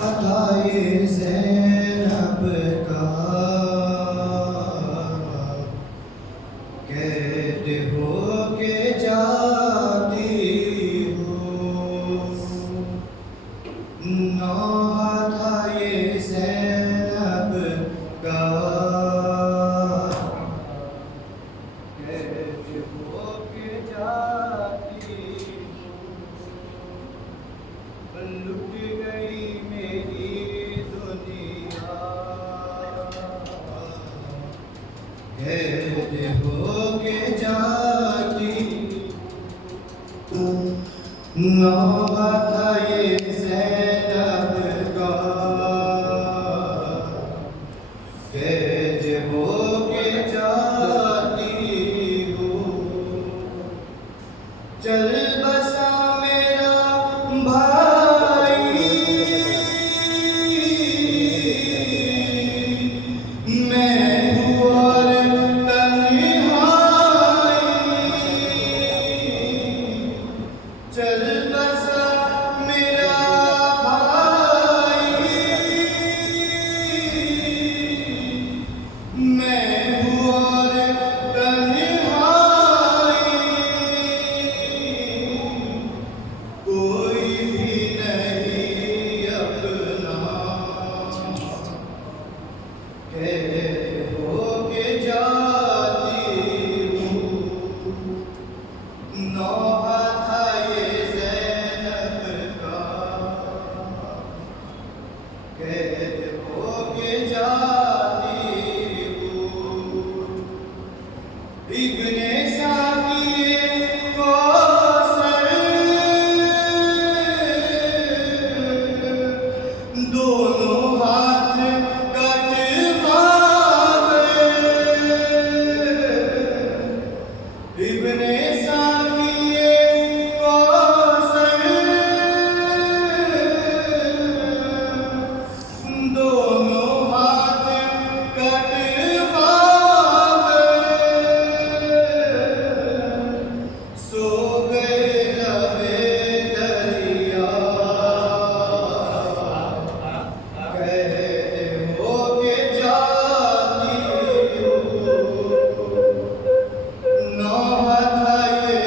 عطائے زینب کا قید ہو کے جاتی ہوں، عطائے زینب کا قید ہو کے جاتی ہوں، لٹ گئی میری دنیا، قید ہو کے جاتی ہوں، عطائے زینب کا قید ہو کے جاتی ہوں، چل بسا میرا بھائی، میں ہوں اور تنہائی، چل بسا میرا بھائی، میں ہوں اور تنہائی، کوئی بھی نہیں اپنا، قید ہو کے جاتی ہوں، عطائے زینب کا قید ہو کے جاتی ہوں، ابن ساقی کوثر دونوں ہاتھ کٹوا گئے، ابن ساقی کوثر دونوں ہاتھ کٹوا گئے، سو گئے لبے دریا، قید ہو کے جاتی ہوں، عطائے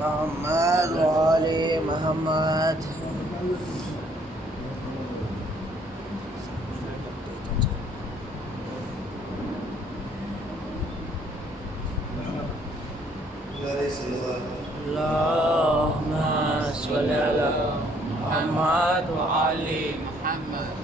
محمد وآل محمد. اللهم صل على محمد وآل محمد.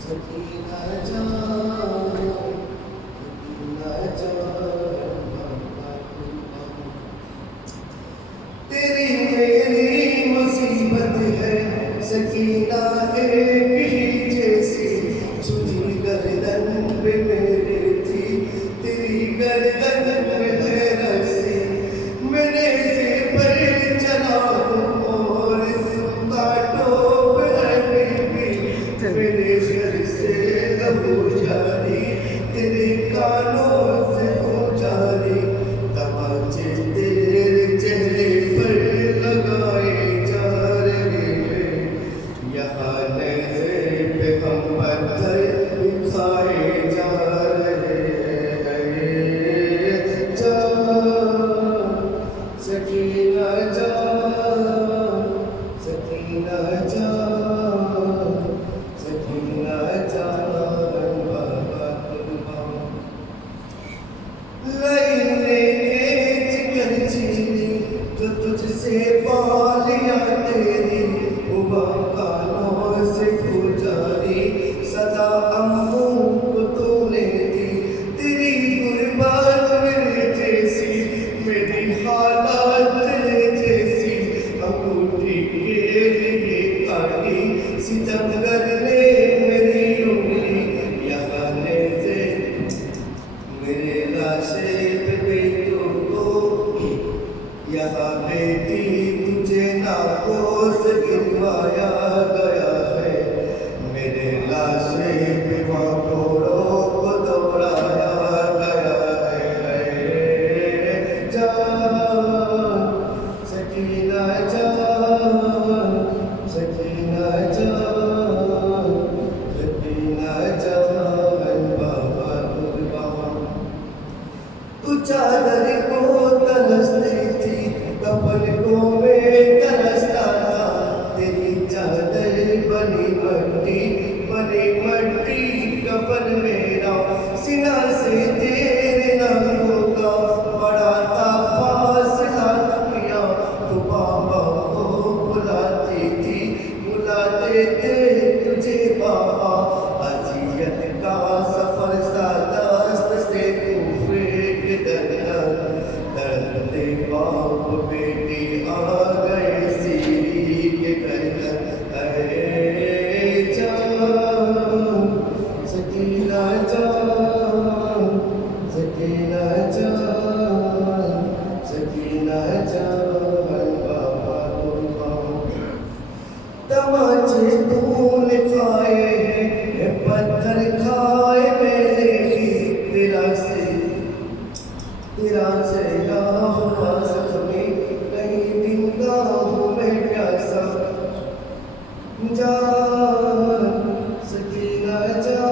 سکینہ تیری میری مصیبت ہے سکینہ ایک ہی جیسی تجھی گردن پہ میرے تھی تیری گردن پہ ہے رسی میرے سے پر چلا ہوں اور تم کاٹو پہ بھی میرے گھر سے لہو جاری تیرے کانوں سے ہو جاری تماچے تیرے چہرے پر لگائے جا رہے ہیں یہاں نیزے پہ ہم پتھر کھائے جا رہے ہیں جا سکینہ جا سکینہ جا سکینہ جا لائنے جگر چینی جو تجھ سے پالیا تیری ہوا کانوں سے کھو جاری صدا اموں کو تو نے دی تیری غربت میرے جیسی میری حالات تیرے جیسی انگوٹھی کے لیے کاٹی ستمگر نے میری انگلی یہاں نیزے میرے لاشے پہ بیٹوں کو یہاں بیٹی تجھے ناقوس گروایا گیا ہے میرے لاشے پہ وہاں گھوڑوں کو دوڑایا گیا ہے جا سکینہ جا سکینہ جا سکینہ جا بابا قربان تو چادر کو ترستی تھی کفن کو میں ترستا تھا تیری چادر بنی مٹی کفن میرا سینہ سے تیرے ناموں کا بڑا تھا فاصلہ کیا تو بابا کو بلاتی تھی بلاتے تھے تجھے بابا اذیت کا سفر سادست سے کوفے کے درتے باپ بیٹی آ گئے سیری کے گھر اے جا سکینہ جا سکینہ جا سکینہ جا بابا قربان تماچے تو نے کھائے ہیں پتھر کھائے میرے بھی تیرا چہرہ ہوا زخمی کہیں زندہ ہوں میں پیاسا جا سکینہ جا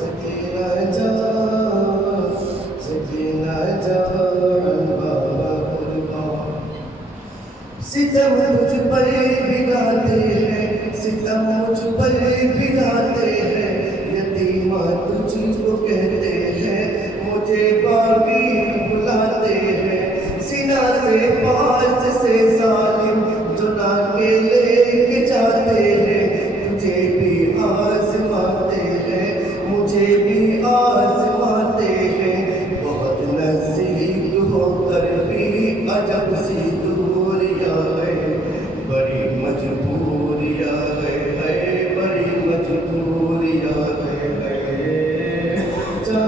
سکینہ جا سکینہ جا بابا قربان ستم مجھ پر بگاتے ہیں ستم مجھ پر بگاتے ہیں یتیمہ تجھ کو کہتے ہیں مجھے باقی بلاتے ہیں سینہ سے پاس سے ظالم جنا کے لے کے جاتے ہیں تجھے بھی آزماتے ہیں مجھے بھی آزماتے ہیں بہت نزدیک ہو کر بھی عجب سی دوریاں ہے بڑی مجبوریاں ہے بڑی مجبوریاں ہے جا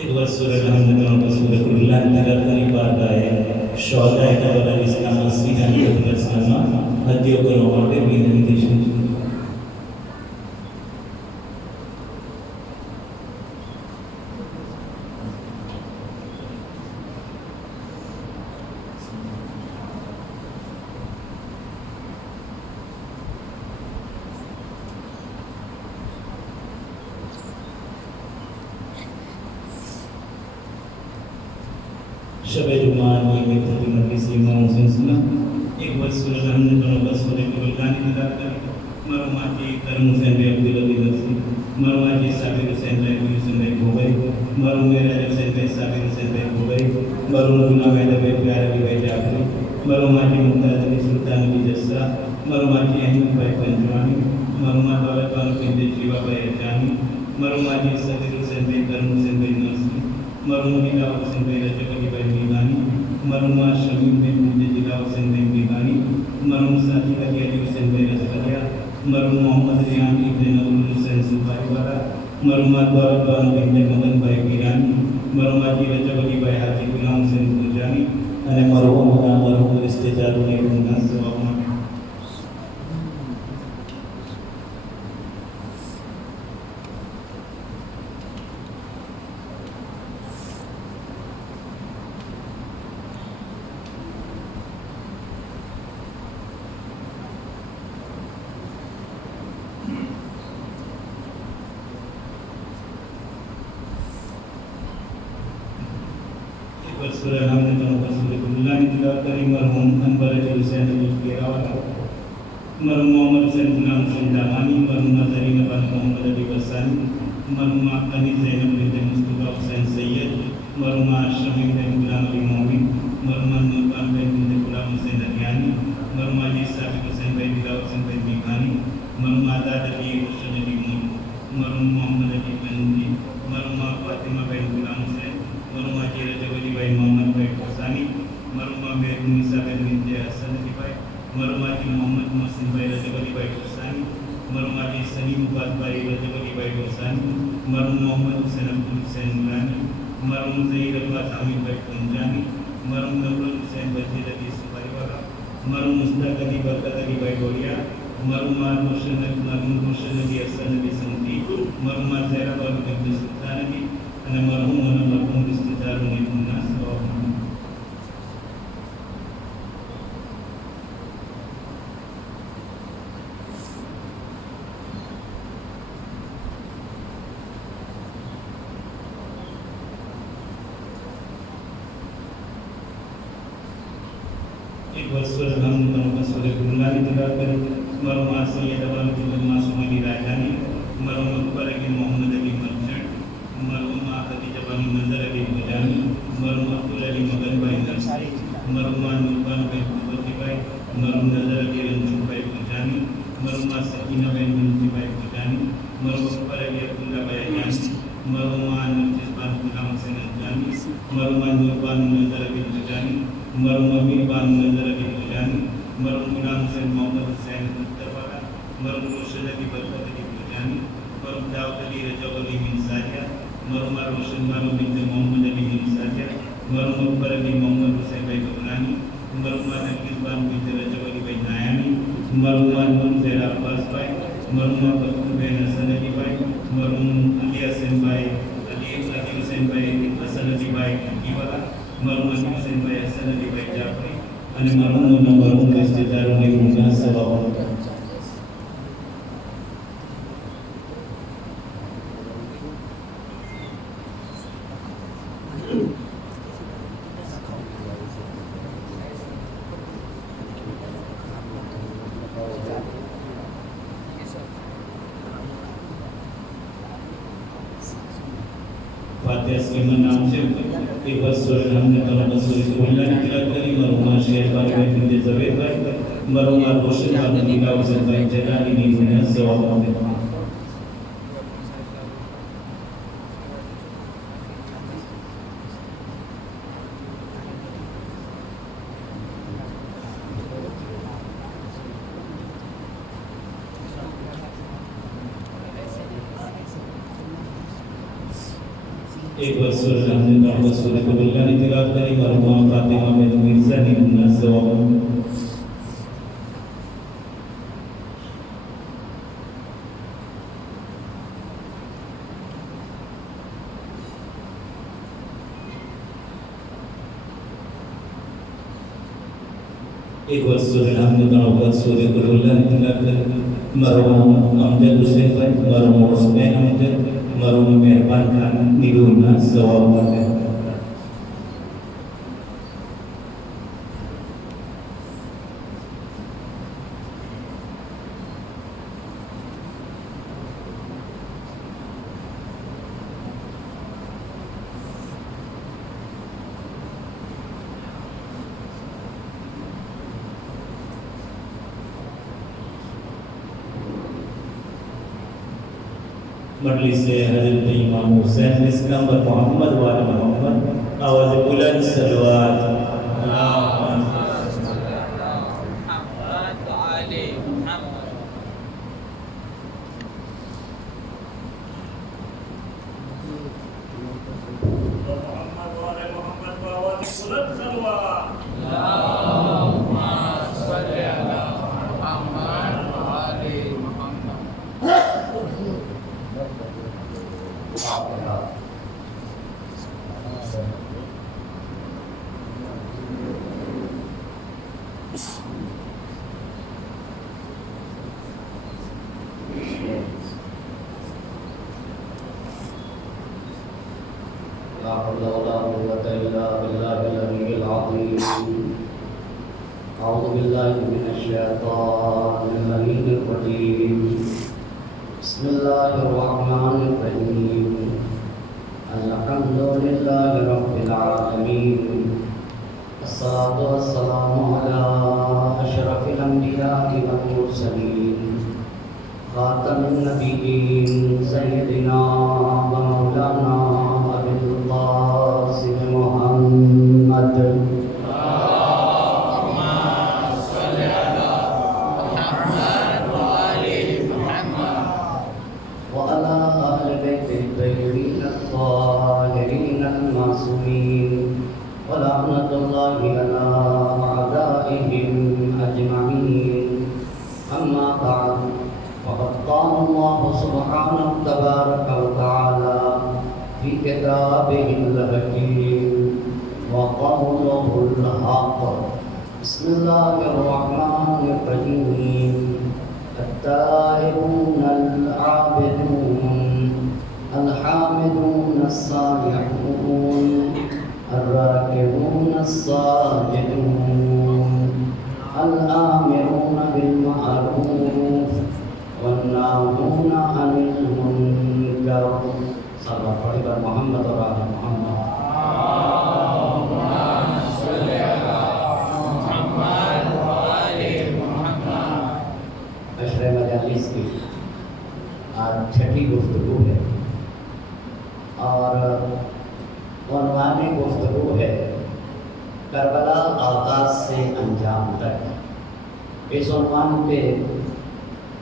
ایک بار سورہ الحمد کا سورہ اللہ تلاوت کریں بارگاہ شہداء کربلا اسلام مسیح جانی کا سلامہ ہدیوں کو نوڑے بھی نہیں شب جمعہ میں ترتیب نبی صلی اللہ علیہ وسلم ایک بار سورہ الحمد کا سورہ اللہ تلاوت کریں مرحوم کرم حسین بھائی عبدالعزیز نفسی مرحوم صابر حسین بھائی حسین بھائی گھوبری مرحوم میرا حسین بھائی صابر حسین بھائی گھوبری مرحوم گناہ وحدہ بھائی پیارا بھائی جعفری مرحوم ممتاز علی سلطان علی جسرا مرحوم احمد بھائی پنجوانی مرحوم دولت بانو بنت شیوا بھائی ارجانی مرحوم صدر حسین بھائی کرم حسین بھائی نرسی مرحوم جلا حسین بھائی رجب علی بھائی میدانی مرحوم شمیم بن جلا حسین بھائی میدانی مرحوم صادق علی حسین بھائی رزقیہ مرحوم محمد ریحان ابن نور حسین صوفائی والا مرحوم دولت بانو بنت مدن بھائی پیرانی مرحوم رجب علی بھائی حاجی غلام حسین گرجانی مرحوم استجاب الناس سورہ الحمد کا سورہ اللہ تلاوت کریں مرحوم انور علی حسین علی گیراوالا مرحوم محمد حسین غلام حسین دامانی مرحوم زرین بن محمد علی بسانی مرحوم انیس زینب بنت مصطفیٰ حسین سید مرحوم شمیم بن غلام علی مومن مرحوم نوربان بن غلام حسین علیانی مرحوم علی صابر حسین بھائی بلا حسین بھائی میکانی مرحوم آزاد علی رشد علی مرحوم محمد علی بنجی مرحوم فاطمہ بن غلام حسین مرحوم رجب علی بھائی محمد بھائی حسانی مرحوم نساء بنت حسن علی بھائی مرحوم محمد محسن بھائی رجب علی بھائی حسانی مرحوم سلیم عباد بھائی رجب علی بھائی حسانی مرحوم محمد حسین عبد الحسین مولانی مرحوم ظہیر عباس حامد بھائی پنجانی مرحوم نور حسین بشیر علی صوفائی والا مرحوم مشتاق علی برکت علی بھائی ڈولیا مرحوم روشن علی حسن علی سنتی مرحوم زہرا بابی عبد السلطان علی مرحوم استدار الناس ایک بار سورہ الحمد کا سورہ اللہ تلاوت کریں مرحوم سید ابوالفضل معصوم علی راجانی مرحوم اکبر علی محمد علی مرچنٹ مرحوم خدیجہ بانو نظر علی بجانی مرحوم عبد علی مگن بھائی نرسری مرحوم نوربان بھائی قدرتی بھائی مرحوم نظر علی رنجو بھائی بجانی مرحوم سکینہ بھائی منجی بھائی بجانی مرحوم اکبر علی عبداللہ بھائی جانی مرحوم نرجس بانو غلام حسین انجانی مرحوم نوربان نظر علی بجانی مرحوم امیر بانو نظر علی بجانی مرحوم غلام حسین محمد حسین والا مرحوم روشن علی برکت علی بجانی مرحوم داؤد علی رجب علی منصاریہ مرحوم روشن بانو بنت محمد علی منصاریہ مرحوم اکبر علی محمد حسین بھائی بغرانی مرحوم نرگس بانو بنت رجب علی بھائی نایانی مرحوم نور زہرا عباس بھائی مرحوم بختور بن حسن علی بھائی مرحوم علی حسین بھائی علی حسین بھائی حسن علی بھائی والا مرحوم علی حسین بھائی حسن علی بھائی جعفری અને મારું નંબર રિશ્તેદારોને ગુના સવાબ فاتحہ سلیمان نام سے ایک بار سورہ الحمد کا سورہ اللہ کی تلاوت کریں مرحوم شیخ بھائی بن زبیر بھائی مرحوم روشن بھائی نیلا حسین بھائی جلالی نیمونہ ثواب ایک بار سورہ رحمت اور سورہ قبلہ نے تلاوت کری مرحوم فاطمہ بنت مرزا نے الناس ثواب ایک بار سورہ رحمت اور سورہ قبلہ نے تلاوت کری مرحوم امجد حسین بھائی مرحوم عثمان امجد مرحوم مہربان خان نیلو الناس ثواب ہے مجلس سے حضرت امام حسین اسلام اور محمد وال محمد آواز بلند صلوات اللہم محمد علی محمد محمد وال محمد آواز بلند صلوات اللہم صلی علی محمد وعلی محمد لا حول ولا قوة إلا بالله العلي العظيم. أعوذ بالله من الشيطان اللعين الرجيم. بسم الله الرحمن الرحيم. الحمد لله رب العالمين. الصلاة والسلام على أشرف الأنبياء والمرسلين خاتم النبيين سيدنا ومولانا أبي القاسم محمد وعلى أهل بيت الطيبين الطاهرين المعصومين ولعنة الله على أعدائهم أجمعين. أما بعد فقد قال الله سبحانه تبارك وتعالى في كتابه الحكيم وقوله الحق. بسم الله الرحمن الرحيم. التائبون العابدون الحامدون الصالحون الراكعون الساجدون الآمرون بالمعروف والناهون عن المنكر. صلى الله محمد وعلى محمد. عشرہ مجالس کی آج چھٹی گفتگو ہے اور عنوان گفتگو ہے کربلا آغاز سے انجام تک. اس عنوان پہ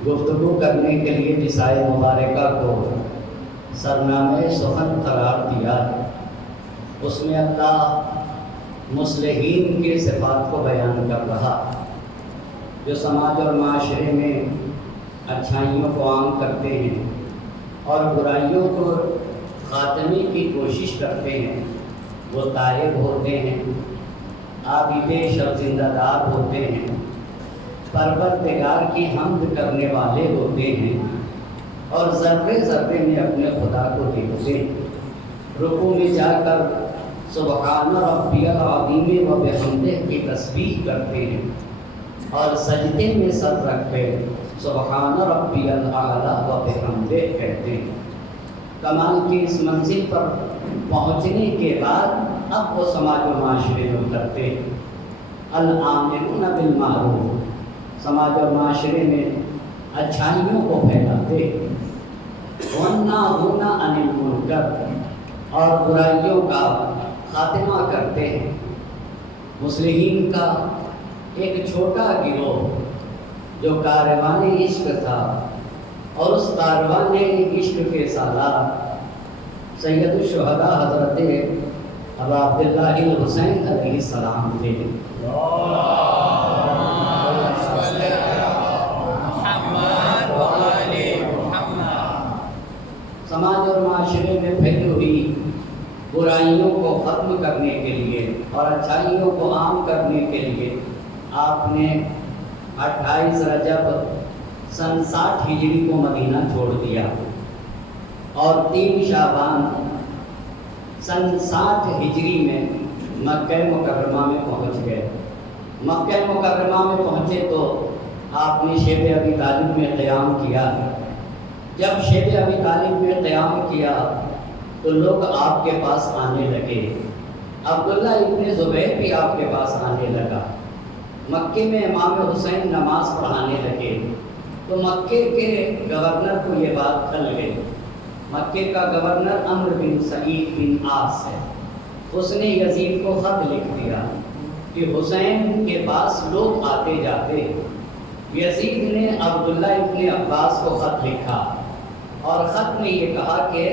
گفتگو کرنے کے لیے جس آیت مبارکہ کو سرنامہ سخن قرار دیا اس میں اللہ مصلحین کے صفات کو بیان کر رہا جو سماج اور معاشرے میں اچھائیوں کو عام کرتے ہیں اور برائیوں کو خاتمے کی کوشش کرتے ہیں. وہ تائب ہوتے ہیں، عابد شب زندہ دار ہوتے ہیں، پروردگار کی حمد کرنے والے ہوتے ہیں اور ذرے ذرے میں اپنے خدا کو دیکھتے ہیں. رکوع میں جا کر سبحان ربی العظیم و بحمدہ کی تسبیح کرتے ہیں اور سجدے میں سر رکھ کے سبحان ربی الاعلی و بحمدہ کہتے ہیں. کمال کی اس منزل پر پہنچنے کے بعد اب وہ سماج و معاشرے میں اترتے ہیں. الآمرون بالمعروف، سماج اور معاشرے میں اچھائیوں کو پھیلاتے ہیں. والناہون عن المنکر، اور برائیوں کا خاتمہ کرتے ہیں. مصلحین کا ایک چھوٹا گروہ جو کاروان عشق تھا اور اس کاروان عشق کے سالار سید الشہداء حضرت ابا عبداللہ الحسین علیہ السلام تھے۔ سماج اور معاشرے میں پھیلی ہوئی برائیوں کو ختم کرنے کے لیے اور اچھائیوں کو عام کرنے کے لیے آپ نے 28 رجب سن 60 ہجری کو مدینہ چھوڑ دیا اور 3 شعبان سن 60 ہجری میں مکہ مکرمہ میں پہنچ گئے۔ مکہ مکرمہ میں پہنچے تو آپ نے شیب ابی طالب میں قیام کیا۔ جب شیب ابی طالب میں قیام کیا تو لوگ آپ کے پاس آنے لگے۔ عبداللہ ابن زبیر بھی آپ کے پاس آنے لگا۔ مکے میں امام حسین نماز پڑھانے لگے تو مکے کے گورنر کو یہ بات کھل گئی۔ مکے کا گورنر عمرو بن سعید بن عاص ہے۔ اس نے یزید کو خط لکھ دیا کہ حسین کے پاس لوگ آتے جاتے۔ یزید نے عبداللہ ابن عباس کو خط لکھا اور خط میں یہ کہا کہ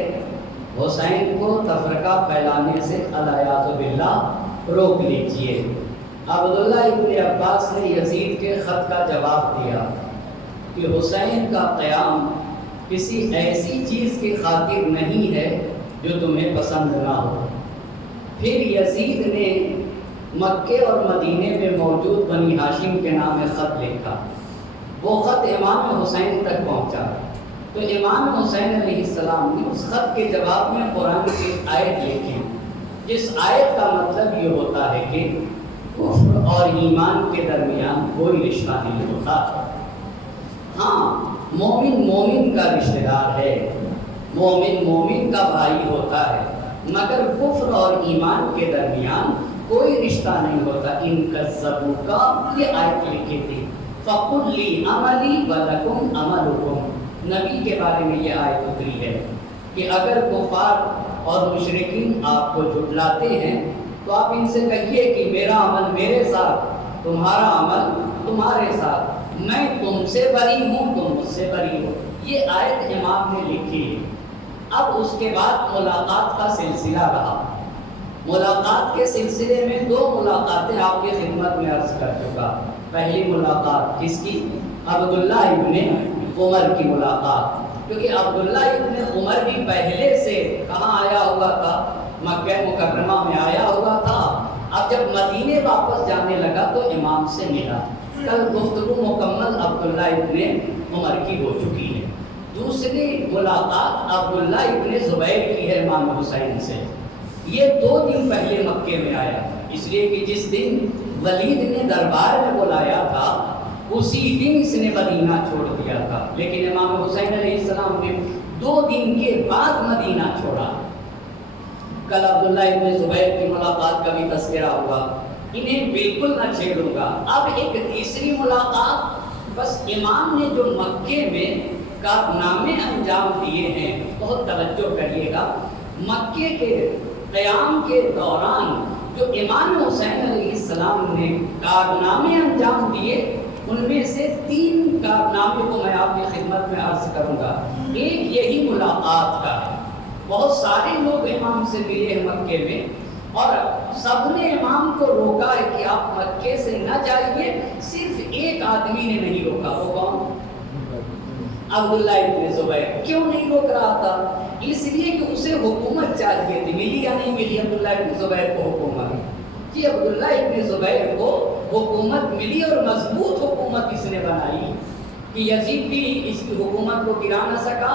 حسین کو تفرقہ پھیلانے سے الیاذ باللہ روک لیجیے۔ عبداللہ ابن عباس نے یزید کے خط کا جواب دیا کہ حسین کا قیام کسی ایسی چیز کی خاطر نہیں ہے جو تمہیں پسند نہ ہو۔ پھر یزید نے مکے اور مدینے میں موجود بنی ہاشم کے نام خط لکھا۔ وہ خط امام حسین تک پہنچا تو امام حسین علیہ السلام نے اس خط کے جواب میں قرآن کی آیت لکھی، جس آیت کا مطلب یہ ہوتا ہے کہ کفر اور ایمان کے درمیان کوئی رشتہ نہیں ہوتا۔ ہاں، مومن مومن کا رشتہ دار ہے، مومن مومن کا بھائی ہوتا ہے، مگر کفر اور ایمان کے درمیان کوئی رشتہ نہیں ہوتا۔ ان کذبوک یہ آیت لکھی تھی، فقل لی عملی ولکم عملکم۔ نبی کے بارے میں یہ آیت اتری ہے کہ اگر کفار اور مشرکین آپ کو جھٹلاتے ہیں تو آپ ان سے کہیے کہ میرا عمل میرے ساتھ، تمہارا عمل تمہارے ساتھ، میں تم سے بری ہوں، تم مجھ سے بری ہو۔ یہ آیت امام نے لکھی ہے۔ اب اس کے بعد ملاقات کا سلسلہ رہا۔ ملاقات کے سلسلے میں 2 ملاقاتیں آپ کی خدمت میں عرض کر چکا۔ پہلی ملاقات کس کی؟ عبداللہ ابن عمر کی ملاقات، کیونکہ عبداللہ ابن عمر بھی پہلے سے کہاں آیا ہوا تھا؟ مکہ مکرمہ میں آیا ہوا تھا۔ اب جب مدینے واپس جانے لگا تو امام سے ملا۔ کل گفتگو مکمل عبداللہ ابن عمر کی ہو چکی ہے۔ دوسری ملاقات عبداللہ ابن زبیر کی ہے امام حسین سے۔ یہ 2 دن پہلے مکے میں آیا، اس لیے کہ جس دن ولید نے دربار میں بلایا تھا اسی دن اس نے مدینہ چھوڑ دیا تھا، لیکن امام حسین علیہ السلام نے 2 دن کے بعد مدینہ چھوڑا۔ کل عبداللہ ابن زبیر کی ملاقات کا بھی تذکرہ ہوا، انہیں بالکل نہ چھیڑوں گا۔ اب ایک تیسری ملاقات، بس امام نے جو مکے میں کارنامے انجام دیے ہیں، بہت توجہ کریے گا۔ مکے کے قیام کے دوران جو امام حسین علیہ السلام نے کارنامے انجام دیے، ان میں سے 3 کارنامے کو میں آپ کی خدمت میں عرض کروں گا۔ ایک یہی ملاقات کا ہے۔ بہت سارے لوگ امام سے ملے ہیں مکے میں اور سب نے امام کو روکا ہے کہ آپ مکے سے نہ جائیے، صرف ایک آدمی نے نہیں روکا۔ وہ کون؟ عبداللہ ابن زبیر۔ کیوں نہیں روک رہا تھا؟ اس لیے کہ اسے حکومت چاہیے تھی۔ ملی یا نہیں ملی عبداللہ ابن زبیر کو حکومت؟ کہ عبداللہ ابن زبیر کو حکومت ملی اور مضبوط حکومت اس نے بنائی کہ یزید بھی اس کی حکومت کو گرا نہ سکا،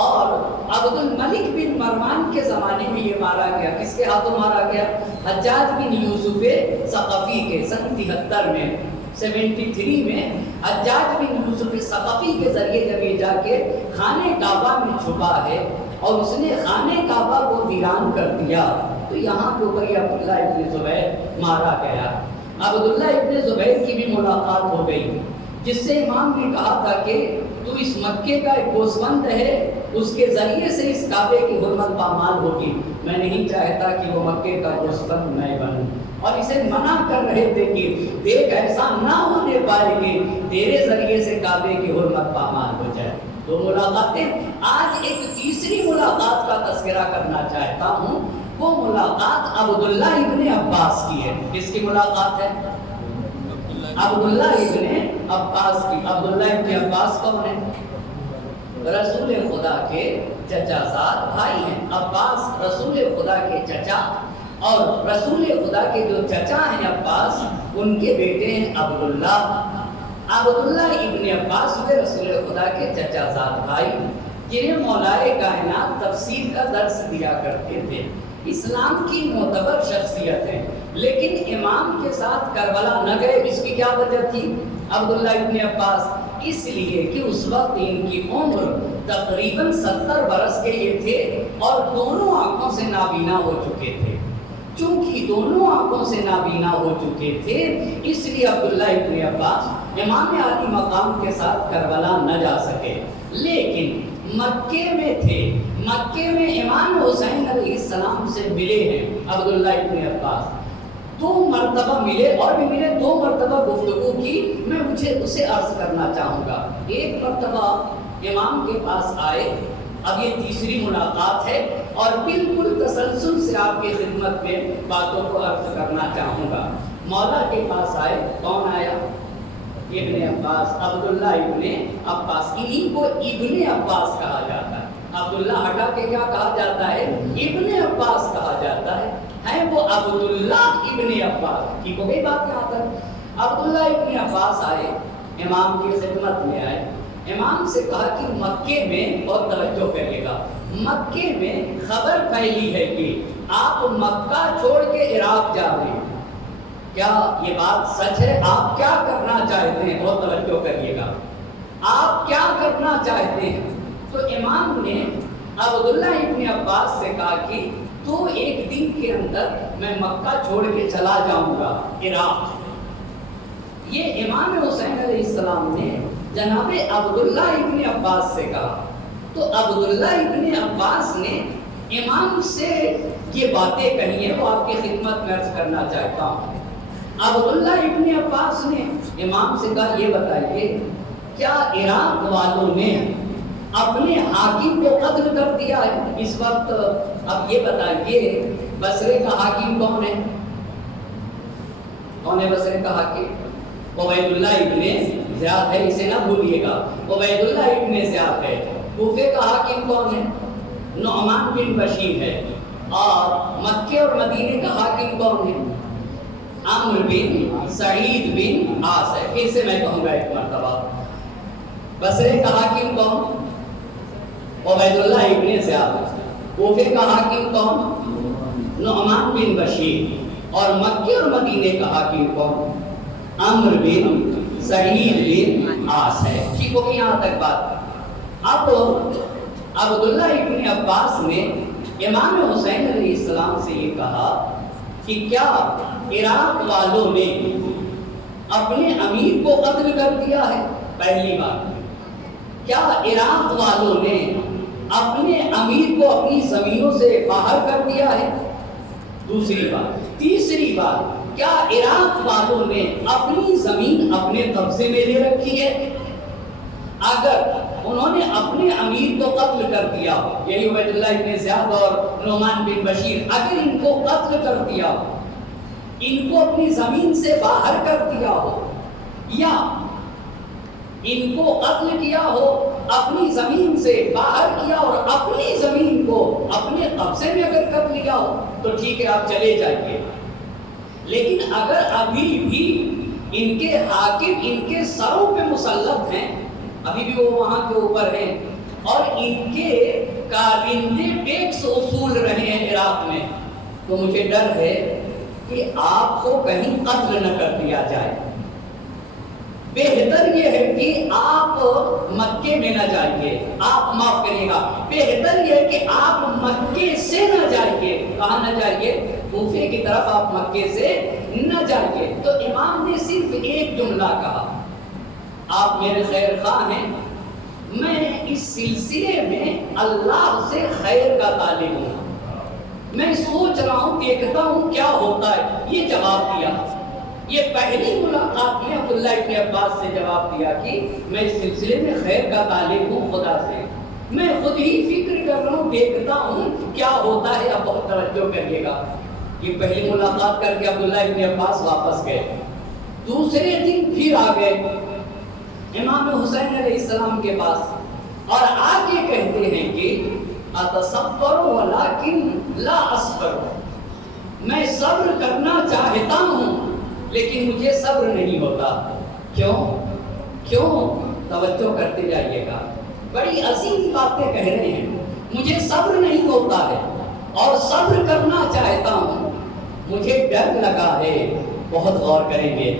اور عبد الملک بن مروان کے زمانے میں یہ مارا گیا۔ کس کے ہاتھوں مارا گیا؟ حجاج بن یوسف ثقفی کے سن 73 میں 73 میں حجاج بن یوسف ثقفی کے ذریعے جب یہ جا کے خانہ کعبہ میں چھپا ہے اور اس نے خانہ کعبہ کو ویران کر دیا، تو یہاں کے اوپر عبداللہ ابن زبیر مارا گیا۔ عبداللہ ابن زبیر کی بھی ملاقات ہو گئی، جس سے امام نے کہا تھا کہ تو اس مکے کا ایک گوسفند ہے، اس کے ذریعے سے اس کعبے کی حرمت پامال ہوگی۔ میں نہیں چاہتا کہ وہ مکے کا گوسفند میں بنوں، اور اسے منع کر رہے تھے کہ دیکھ ایسا نہ ہونے پائے گی، تیرے ذریعے سے کعبے کی حرمت پامال ہو جائے۔ 2 ملاقاتیں۔ آج ایک تیسری ملاقات کا تذکرہ کرنا چاہتا ہوں وہ ملاقات عبداللہ ابن عباس کی ہے. کس کی ملاقات ہے؟ عبداللہ ابن عباس کی. عبداللہ ابن عباس کون ہے؟ رسول خدا کے چچا زاد بھائی ہیں. عباس رسول خدا کے چچا، اور رسول خدا کے جو چچا ہیں عباس، ان کے بیٹے ہیں عبداللہ. عبداللہ ابن عباس ہوئے رسول خدا کے چچا زاد بھائی، جنہیں مولائے کائنات تفسیر کا درس دیا کرتے تھے. اسلام کی معتبر شخصیت ہیں، لیکن امام کے ساتھ کربلا نہ گئے. اس کی کیا وجہ تھی؟ عبداللہ ابن عباس اس لیے کہ اس وقت ان کی عمر تقریباً 70 برس کے یہ تھے اور دونوں آنکھوں سے نابینا ہو چکے تھے. چونکہ دونوں آنکھوں سے نابینا ہو چکے تھے، اس لیے عبداللہ ابن عباس امام عالی مقام کے ساتھ کربلا نہ جا سکے. لیکن مکے میں تھے، مکے میں امام حسین علیہ السلام سے ملے ہیں عبداللہ ابن عباس. 2 مرتبہ ملے اور بھی ملے، 2 مرتبہ گفتگو کی. میں مجھے اسے عرض کرنا چاہوں گا. ایک مرتبہ امام کے پاس آئے، اب یہ تیسری ملاقات ہے اور بالکل تسلسل سے آپ کی خدمت میں باتوں کو عرض کرنا چاہوں گا. مولا کے پاس آئے. کون آیا؟ ابن عباس، عبداللہ ابن عباس. انہی کو ابن عباس کہا جاتا ہے. عبداللہ ہٹا کے کیا کہا جاتا ہے؟ ابن عباس کہا جاتا ہے. ہے وہ عبداللہ ابن عباس. ٹھیک ہو گئی بات یہاں تک؟ عبداللہ ابن عباس آئے، امام کی خدمت میں آئے. امام سے کہا کہ مکے میں، اور توجہ کریے گا، مکے میں خبر پھیلی ہے کہ آپ مکہ چھوڑ کے عراق جا رہے ہیں. کیا یہ بات سچ ہے؟ آپ کیا کرنا چاہتے ہیں؟ بہت توجہ کریے گا. آپ کیا کرنا چاہتے ہیں؟ تو امام نے عبداللہ ابن عباس سے کہا کہ تو ایک دن کے اندر میں مکہ چھوڑ کے چلا جاؤں گا عراق. یہ امام حسین علیہ السلام نے جناب عبداللہ ابن عباس سے کہا. تو عبداللہ ابن عباس نے امام سے یہ باتیں کہی ہیں، وہ آپ کی خدمت میں عرض کرنا چاہتا ہوں. عبداللہ ابن عباس نے امام سے کہا یہ بتائیے کیا عراق والوں نے اپنے حاکم کو قتل کر دیا ہے اس وقت؟ اب یہ بتائیے بصرے کا حاکم کون ہے؟ کون ہے بصرے کا حاکم؟ عبید اللہ ابن زیاد ہے، اسے نہ بھولیے گا. عبید اللہ ابن زیاد ہے. کوفے کا حاکم کون ہے؟ نعمان بن بشیر ہے. اور مکے اور مدینے کا حاکم کون ہے؟ عمرو بن سعید بن عاص ہے. پھر سے میں کہوں گا ایک مرتبہ، بصرے کا حاکم کون؟ عبید اللہ ابن زیاد. کوفے کا حاکم کون؟ نعمان بن بشیر. اور مکے اور مدینے کا حاکم کون؟ عمرو بن سعید بن عاص ہے. ٹھیک ہو گئی یہاں تک بات؟ اب عبداللہ ابن عباس نے امام حسین علیہ السلام سے یہ کہا کہ کیا عراق والوں نے اپنے امیر کو قتل کر دیا ہے؟ پہلی بات. کیا عراق والوں نے اپنے امیر کو اپنی زمینوں سے باہر کر دیا ہے؟ دوسری بات. تیسری بات، کیا عراق والوں نے اپنی زمین اپنے قبضے میں لے رکھی ہے؟ اگر انہوں نے اپنے امیر کو قتل کر دیا، یہی عبید اللہ ابن زیاد اور نعمان بن بشیر، اگر ان کو قتل کر دیا، ان کو اپنی زمین سے باہر کر دیا ہو، یا ان کو قتل کیا ہو، اپنی زمین سے باہر کیا اور اپنی زمین کو اپنے قبضے میں اگر کر لیا ہو تو ٹھیک ہے، آپ چلے جائیے. لیکن اگر ابھی بھی ان کے حاکم ان کے سروں پہ مسلط ہیں، ابھی بھی وہ وہاں کے اوپر ہیں اور ان کے کارندے ٹیکس اصول رہے ہیں عراق میں، تو مجھے ڈر ہے کہ آپ کو کہیں قتل نہ کر دیا جائے. بہتر یہ ہے کہ آپ مکے میں نہ جائیے. آپ معاف کریے گا، بہتر یہ ہے کہ آپ مکے سے نہ جائیے. کہاں نہ جائیے؟ کوفے کی طرف آپ مکے سے نہ جائیے. تو امام نے صرف ایک جملہ کہا. آپ میرے خیر خواہ ہیں، میں اس سلسلے میں اللہ سے خیر کا طالب ہوں، میں سوچ رہا ہوں، دیکھتا ہوں کیا ہوتا ہے. یہ جواب دیا. یہ پہلی ملاقات میں عبداللہ ابن عباس سے جواب دیا کہ میں اس سلسلے میں خیر کا طالب ہوں خدا سے، میں خود ہی فکر کر رہا ہوں، دیکھتا ہوں کیا ہوتا ہے اب بہت توجہ کریے گا. یہ پہلی ملاقات کر کے عبداللہ ابن عباس واپس گئے. دوسرے دن پھر آ گئے امام حسین علیہ السلام کے پاس اور آگے کہتے ہیں کہ اتصبر ولکن لا اصبر، میں صبر کرنا چاہتا ہوں لیکن مجھے صبر نہیں ہوتا. کیوں؟ توجہ کرتے جائیے گا. بڑی عظیم باتیں کہہ رہے ہیں. مجھے صبر نہیں ہوتا ہے اور صبر کرنا چاہتا ہوں، مجھے ڈر لگا ہے. بہت غور کریں گے.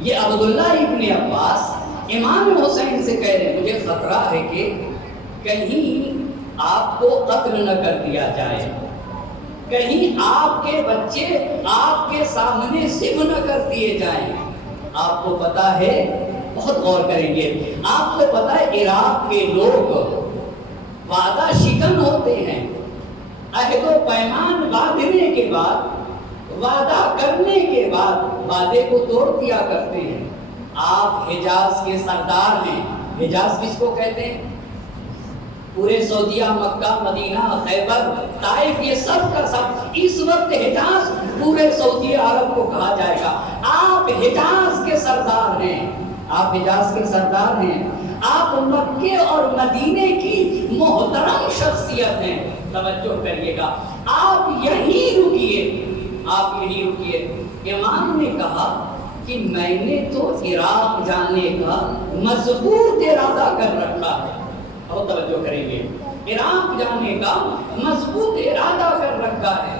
یہ عبداللہ ابن عباس امام حسین سے کہہ رہے ہیں مجھے خطرہ ہے کہ کہیں آپ کو قتل نہ کر دیا جائے، کہیں آپ کے بچے آپ کے سامنے ذبح نہ کر دیے جائیں. آپ کو پتا ہے، بہت غور کریں گے، آپ کو پتا ہے عراق کے لوگ وعدہ شکن ہوتے ہیں. عہد و پیمان باندھنے کے بعد، وعدہ کرنے کے بعد وعدے کو توڑ دیا کرتے ہیں. آپ حجاز کے سردار ہیں. حجاز کس کو کہتے ہیں؟ پورے سعودیہ، مکہ، مدینہ، خیبر، طائف، یہ سب کا سب اس وقت حجاز پورے سعودی عرب کو کہا جائے گا. آپ حجاز کے سردار ہیں. آپ حجاز کے سردار ہیں. آپ مکے اور مدینے کی محترم شخصیت ہیں. توجہ کریے گا. آپ یہیں رکیے، آپ یہیں رکیے. امام نے کہا کہ میں نے تو عراق جانے کا مضبوط ارادہ کر رکھا ہے. بہت توجہ کریں گے. عراق جانے کا مضبوط ارادہ کر رکھا ہے.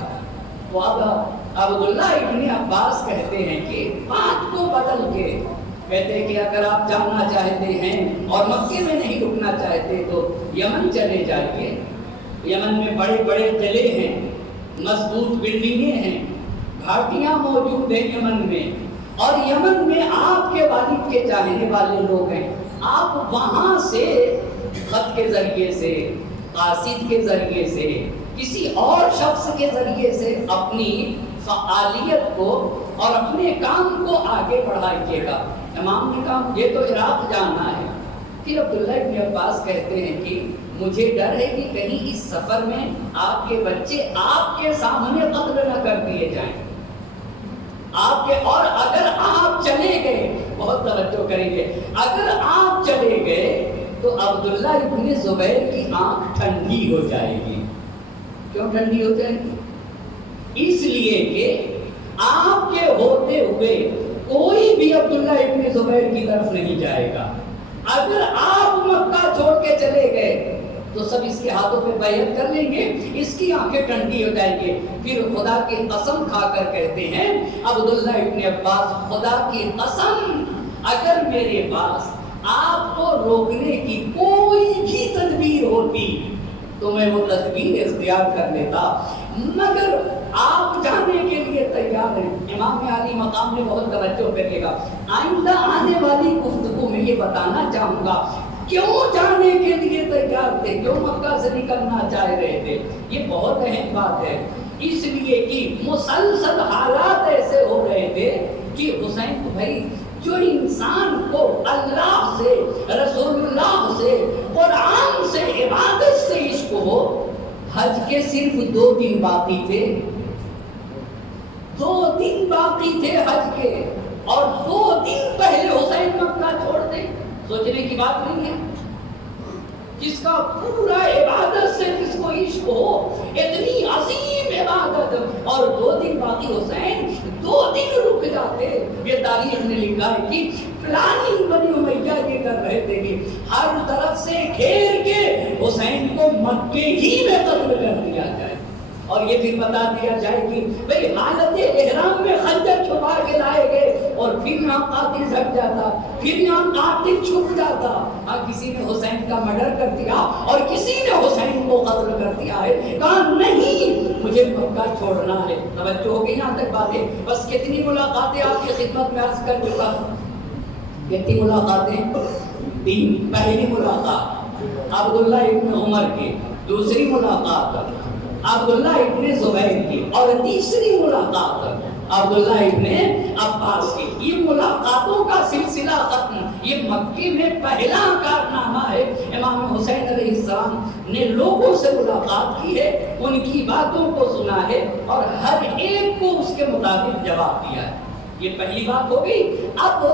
وعدہ عبداللہ ابن عباس کہتے ہیں کہ بات کو بدل کے کہتے ہیں کہ اگر آپ جاننا چاہتے ہیں اور مکے میں نہیں رکنا چاہتے تو یمن چلے جائیے. یمن میں بڑے بڑے قلعے ہیں، مضبوط بلڈنگیں ہیں، گھاٹیاں موجود ہیں یمن میں، اور یمن میں آپ کے والد کے چاہنے والے لوگ ہیں. آپ وہاں سے خط کے ذریعے سے، قاصد کے ذریعے سے، کسی اور شخص کے ذریعے سے اپنی فعالیت کو اور اپنے کام کو آگے بڑھائیے گا. امام نے کہا مجھے تو عراق جانا ہے. پھر عبداللہ ابن عباس کہتے ہیں کہ مجھے ڈر ہے کہ کہیں اس سفر میں آپ کے بچے آپ کے سامنے قتل نہ کر دیے جائیں. آپ کے، اور اگر آپ چلے گئے، بہت توجہ کریں گے، اگر آپ چلے گئے تو عبداللہ ابن زبیر کی آنکھ ٹھنڈی ہو جائے گی. کیوں ٹھنڈی ہو جائے گی؟ اس لیے کہ آپ کے ہوتے ہوئے کوئی بھی عبداللہ ابن زبیر کی طرف نہیں جائے گا. اگر آپ مکہ چھوڑ کے چلے گئے تو سب اس کے ہاتھوں پہ بیعت کر لیں گے، اس کی آنکھیں ٹھنڈی ہو جائیں گے. پھر خدا کی قسم کھا کر کہتے ہیں عبداللہ ابن عباس، خدا کی قسم اگر میرے پاس آپ کو روکنے کی کوئی بھی تدبیر ہوتی تو میں وہ تدبیر اختیار کر لیتا، مگر آپ جانے کے لیے تیار ہیں. امام علی مقام نے بہت توجہ کریے گا. آئندہ آنے والی گفتگو میں یہ بتانا چاہوں گا کیوں جانے کے لیے تیار تھے، کیوں مکہ سے نکلنا چاہ رہے تھے. یہ بہت اہم بات ہے. اس لیے کہ مسلسل حالات ایسے ہو رہے تھے کہ حسین بھائی، جو انسان کو اللہ سے، رسول اللہ سے، قرآن سے، عبادت سے عشق ہو، حج کے صرف 2 دن باقی تھے. 2 دن باقی تھے حج کے، اور 2 دن پہلے حسین مکہ چھوڑ دیں. سوچنے کی بات نہیں ہے. جس کا پورا عبادت سے جس کو عشق ہو، اتنی عظیم عبادت، اور 2 دن باقی حسین 2 دن رک جاتے. یہ تاریخ نے لکھا ہے کہ پلاننگ بنی امیہ یہ کر رہے تھے کہ ہر طرف سے گھیر کے حسین کو مکے ہی میں قتل کر دیا جائے، اور یہ بھی بتا دیا جائے کہ بھئی حالت احرام میں خنجر چھپا کے لائے گئے، اور پھر یہاں قاتل جھک جاتا، پھر یہاں قاتل چھپ جاتا. کسی نے حسین کا مرڈر کر دیا اور کسی نے حسین کو قتل کر دیا ہے. کہا نہیں، مجھے مکہ چھوڑنا ہے. توجہ ہو گئی یہاں تک باتیں. بس کتنی ملاقاتیں آپ کی خدمت میں عرض کر چکا. کتنی ملاقاتیں؟ 3. پہلی ملاقات عبداللہ ابن عمر کی، دوسری ملاقات عبداللہ ابن زبیر کی، اور تیسری ملاقات عبداللہ ابن عباس کی۔ یہ ملاقاتوں کا سلسلہ ختم، یہ مکے میں پہلا کارنامہ ہے۔ امام حسین علیہ السلام نے لوگوں سے ملاقات کی ہے، ان کی باتوں کو سنا ہے اور ہر ایک کو اس کے مطابق جواب دیا ہے۔ یہ پہلی بات ہو گئی۔ اب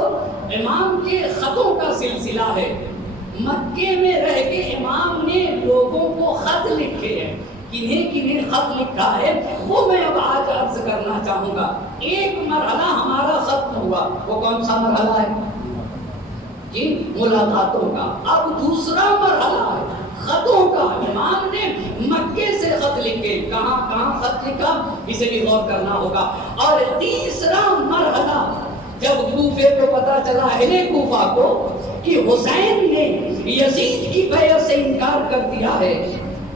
امام کے خطوں کا سلسلہ ہے۔ مکے میں رہ کے امام نے لوگوں کو خط لکھے ہیں، کنہیں کنہیں خط لکھا ہے وہ میں اب آج عرض کرنا چاہوں گا۔ ایک مرحلہ ہمارا ختم ہوا، وہ کون سا مرحلہ ہے جی؟ ملاقاتوں کا۔ اب دوسرا مرحلہ ہے خطوں کا۔ امام نے مکے سے خط لکھے، کہاں کہاں خط لکھا اسے بھی غور کرنا ہوگا۔ اور تیسرا مرحلہ جب کوفے کو پتا چلا، اہل کوفہ کو، کہ حسین نے یزید کی بیعت سے انکار کر دیا ہے،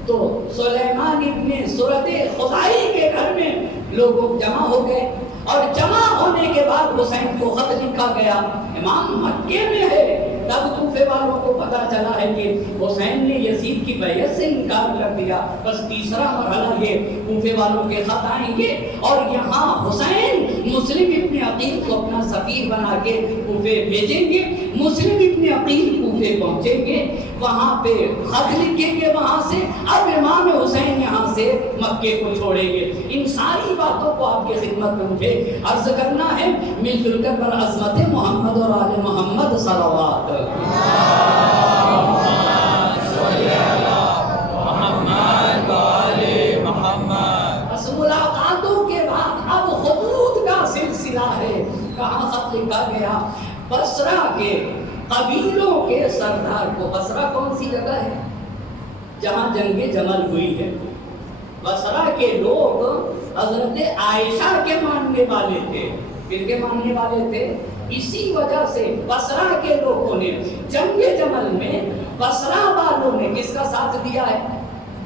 تو سلیمان ابن سورت خدائی کے گھر میں لوگ جمع ہو گئے، اور جمع ہونے کے بعد حسین کو خط لکھا گیا۔ امام مکے میں ہے، تب کوفے والوں کو پتا چلا ہے کہ حسین نے یزید کی بیعت سے انکار کر دیا۔ بس تیسرا مرحلہ یہ، کوفے والوں کے خط آئیں گے اور یہاں حسین مسلم ابن عقیل کو اپنا سفیر بنا کے کوفے بھیجیں گے۔ مسلم ابن عقیل کوفے پہنچیں گے، وہاں پہ خط لکھیں گے وہاں سے۔ اب امام حسین یہاں سے مکے کو چھوڑیں گے۔ ان ساری باتوں کو آپ کی خدمت میں مجھے عرض کرنا ہے، مل جل کر بر عظمت محمد اور آل محمد صلوات۔ بس ملاقاتوں کے بعد اب خطوط کا سلسلہ ہے۔ کہاں خط لکھا گیا؟ بصرہ کے قبیلوں کے سردار کو۔ بصرہ کون سی جگہ ہے؟ جہاں جنگ جمل ہوئی ہے۔ بصرہ کے لوگ حضرت عائشہ کے ماننے والے تھے۔ کن کے ماننے والے تھے؟ اسی وجہ سے بصرہ کے لوگوں نے جنگ جمل میں بصرہ والوں نے کس کا ساتھ دیا ہے؟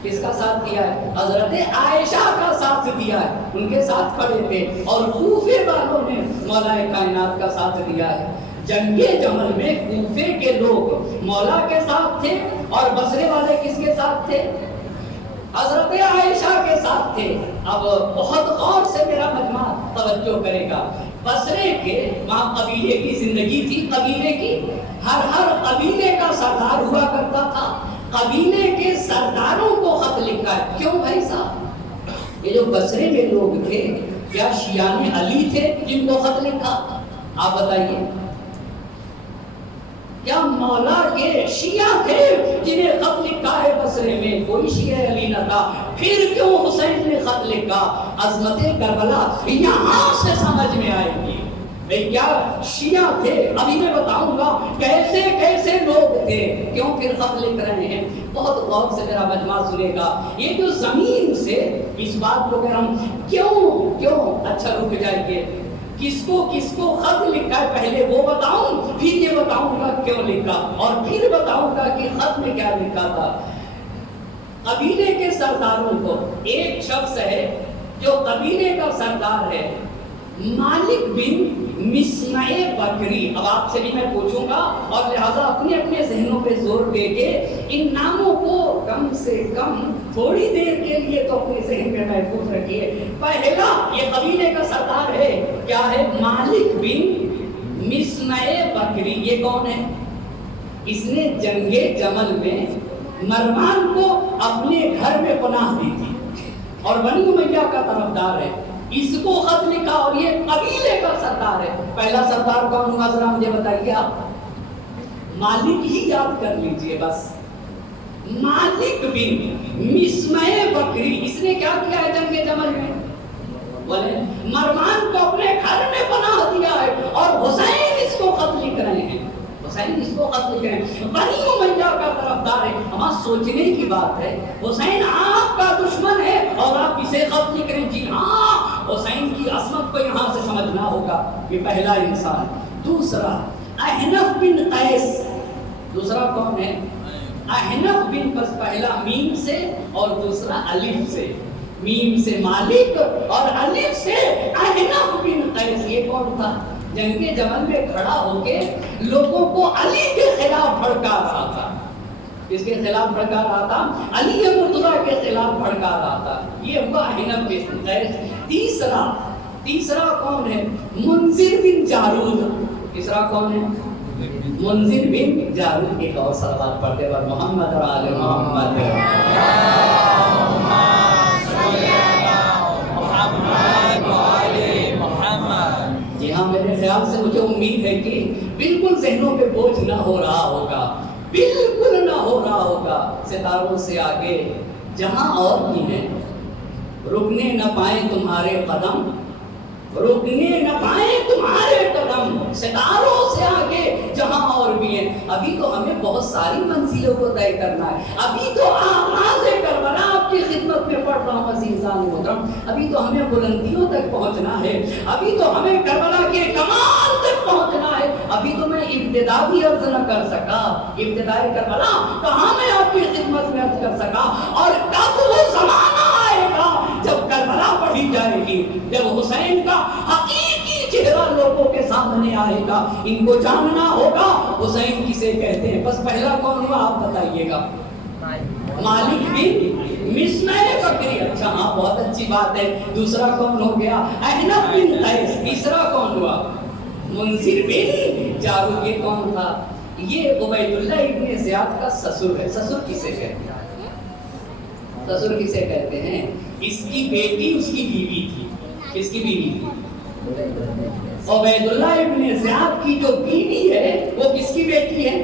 کس کا ساتھ دیا ہے؟ حضرت عائشہ کا ساتھ دیا ہے، ان کے ساتھ کھڑے تھے۔ اور کوفے والوں نے مولا کائنات کا ساتھ دیا ہے۔ جنگ جمل میں کوفے کے لوگ مولا کے ساتھ تھے اور بصرے والے کس کے ساتھ تھے؟ حضرت عائشہ کے ساتھ تھے۔ اب بہت غور سے میرا مجمع توجہ کرے گا۔ بصرے کے وہاں قبیلے کی زندگی تھی، قبیلے کی ہر قبیلے کا سردار ہوا کرتا تھا۔ قبیلے کے سرداروں کو خط لکھا ہے۔ کیوں بھائی صاحب؟ یہ جو بصرے میں لوگ تھے کیا شیعان علی تھے جن کو خط لکھا؟ آپ بتائیے، کیا مولا کے شیعہ تھے جنہیں خط لکھا ہے بصرے میں؟ کوئی شیعہ علی نہ تھا۔ پھر کیوں حسین نے خط لکھا؟ عظمت کربلا یہاں سے سمجھ میں آئے گی۔ کیا شیعہ تھے؟ ابھی میں بتاؤں گا کیسے کیسے لوگ تھے، کیوں پھر خط لکھ رہے ہیں۔ بہت غور سے میرا مجمع سنے گا۔ یہ جو زمین سے اس بات کو کہ ہم کیوں اچھا رک جائیے، کس کو خط لکھا ہے پہلے وہ بتاؤں، پھر یہ بتاؤں گا کیوں لکھا، اور پھر بتاؤں گا کہ خط میں کیا لکھا تھا۔ قبیلے کے سرداروں کو، ایک شخص ہے جو قبیلے کا سردار ہے، مالک بن مسمع بکری۔ اب آپ سے بھی میں پوچھوں گا اور لہذا اپنے ذہنوں پہ زور دے کے ان ناموں کو کم سے کم تھوڑی دیر کے لیے تو اپنے ذہن میں محفوظ رکھیے۔ پہلا یہ قبیلے کا سردار ہے، کیا ہے؟ مالک بن مسمع بکری۔ یہ کون ہے؟ اس نے جنگ جمل میں مروان کو اپنے گھر میں پناہ دی تھی اور بنی امیہ کا طرفدار ہے۔ اس کو خط لکھا اور یہ قبیلے کا سردار ہے۔ پہلا سردار کون ہوا ذرا مجھے بتائیے آپ؟ مالک ہی یاد کر لیجئے بس۔ مالک بن مسمع بکری، اس نے کیا کیا ہے جنگ جمل میں؟ بولے مروان کو اپنے گھر میں پناہ دیا ہے اور حسین اس کو خط لکھ رہے ہیں۔ حسین اس کو خط لکھ رہے ہیں، بنی امیہ کا طرفدار ہے۔ ہمارا سوچنے کی بات ہے، حسین آپ کا دشمن ہے اور آپ اسے خط لکھ رہے ہیں۔ جی ہاں، حسین کی عظمت کو یہاں سے سمجھنا ہوگا۔ یہ پہلا انسان۔ دوسرا احنف بن قیس۔ دوسرا کون ہے؟ احنف بن، بس پہلا میم سے اور دوسرا الف سے۔ میم سے مالک اور الف سے احنف بن قیس۔ یہ کون تھا؟ جنگ جمل میں کھڑا ہو کے لوگوں کو علی کے خلاف بھڑکا رہا تھا۔ اس کے خلاف بھڑکا رہا تھا؟ علی مرتضیٰ کے خلاف بھڑکا رہا تھا۔ یہ ہوا احنف بن قیس۔ تیسرا کون ہے؟ منذر بن جارود. تیسرا کون ہے؟ منذر بن جارود. ایک اور صلوات پڑھتے وقت محمد اور آل محمد. جی ہاں، میرے خیال سے مجھے امید ہے کہ بالکل ذہنوں پہ بوجھ نہ ہو رہا ہوگا، بالکل نہ ہو رہا ہوگا. ستاروں سے آگے جہاں اور بھی ہیں، رکنے نہ پائیں تمہارے قدم، رکنے نہ پائیں تمہارے قدم. ستاروں سے آگے جہاں اور بھی ہیں. ابھی تو ہمیں بہت ساری منزلوں کو طے کرنا ہے. ابھی تو آغاز کربلا آپ کی خدمت میں پڑھ رہا ہوں عزیزان محترم. ابھی تو ہمیں بلندیوں تک پہنچنا ہے. ابھی تو ہمیں کربلا کے کمال تک پہنچنا ہے. ابھی تو میں ابتدا بھی عرض نہ کر سکا. ابتدائے کربلا کہاں میں آپ کی خدمت میں عرض کر سکا. اور کب وہ زمانہ آئے گا جب کربلا پڑھی جائے گی، جب حسین کا حقیقی چہرہ لوگوں کے سامنے آئے گا. ان کو جاننا ہوگا حسین کسے کہتے ہیں. بس پہلا کون ہوا آپ بتائیے گا؟ مالک بن مسنع بکری. اچھا ہاں، بہت اچھی بات ہے. دوسرا کون ہو گیا؟ احنف بن قیس. تیسرا کون ہوا؟ منذر بن جارود. یہ کون تھا؟ یہ عبید اللہ ابن زیاد کا سسر ہے. سسر کسے کہتے ہیں؟ سسر کسے کہتے ہیں؟ اس کی بیٹی اس کی بیوی تھی. کس کی بیوی تھی؟ عبید اللہ ابن زیاد کی جو بیوی ہے وہ کس کی بیٹی ہے؟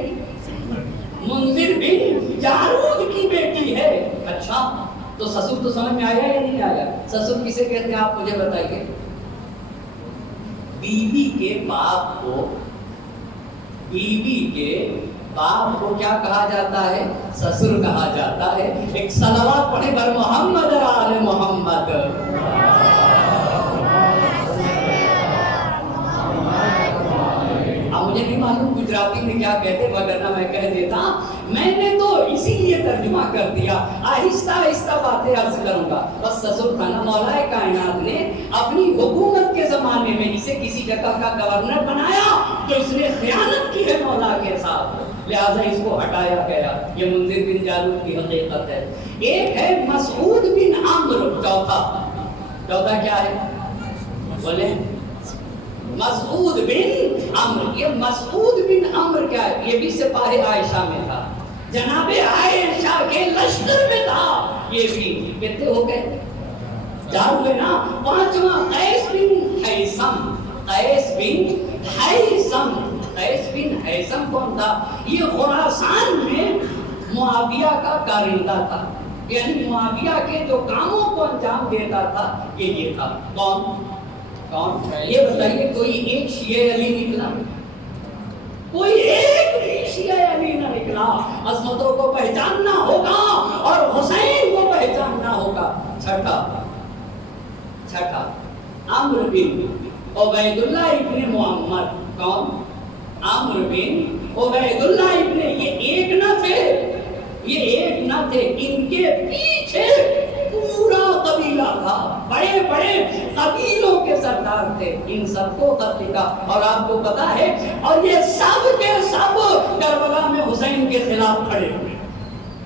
منذر بن جارود کی بیٹی ہے. اچھا تو سسر تو سمجھ میں آیا یا نہیں آیا؟ سسر کسے کہتے ہیں آپ مجھے بتائیے. بیوی کے باپ کو، بیوی کے باپ کو کیا کہا جاتا ہے؟ سسر کہا جاتا ہے. ایک صلوات پڑھے بر محمد اور آل محمد. اب مجھے نہیں معلوم گجراتی میں کیا کہتے، وگرنہ میں کہہ دیتا. میں نے تو اسی لیے ترجمہ کر دیا. آہستہ آہستہ باتیں عرض کروں گا. بس سسر تھا نا. مولا کائنات نے اپنی حکومت کے زمانے میں اسے کسی جگہ کا گورنر بنایا تو اس نے خیانت کی ہے مولا کے ساتھ، لہذا اس کو ہٹایا گیا. یہ منذر بن جارود کی حقیقت ہے. ایک ہے مسعود بن عمرو. چوتھا کیا ہے؟ بولے مسعود بن عمرو. یہ مسعود بن عمرو کیا ہے؟ یہ بھی سپاہ عائشہ میں تھا، جناب عائشہ کے لشکر میں تھا. یہ بھی کتنے ہو گئے؟ 4 ہوئے نا. پانچواں قیس بن حیثم. قیس بن حیثم. قیس بن حیثم کون تھا؟ یہ خراسان میں معاویہ کا کارندہ تھا، یعنی معاویہ کے جو کاموں کو انجام دیتا تھا یہ تھا. کون؟ یہ بتائیے کوئی ایک شیعہ علی نکلا؟ کوئی ایک بھی شیعہ علی نہ نکلا. عظمتوں کو پہچاننا ہوگا اور حسین کو پہچاننا ہوگا. چھٹا عمرو بن عبید اللہ ابن محمد. کون؟ عمرو بن عبید اللہ ابن. یہ ایک نہ تھے، یہ ایک نہ تھے، ان کے پیچھے پورا قبیلہ تھا. بڑے بڑے قبیلوں کے سردار تھے. ان سب کو خط لکھا اور آپ کو پتا ہے، اور یہ سب کے سب کربلا میں حسین کے خلاف کھڑے ہوئے.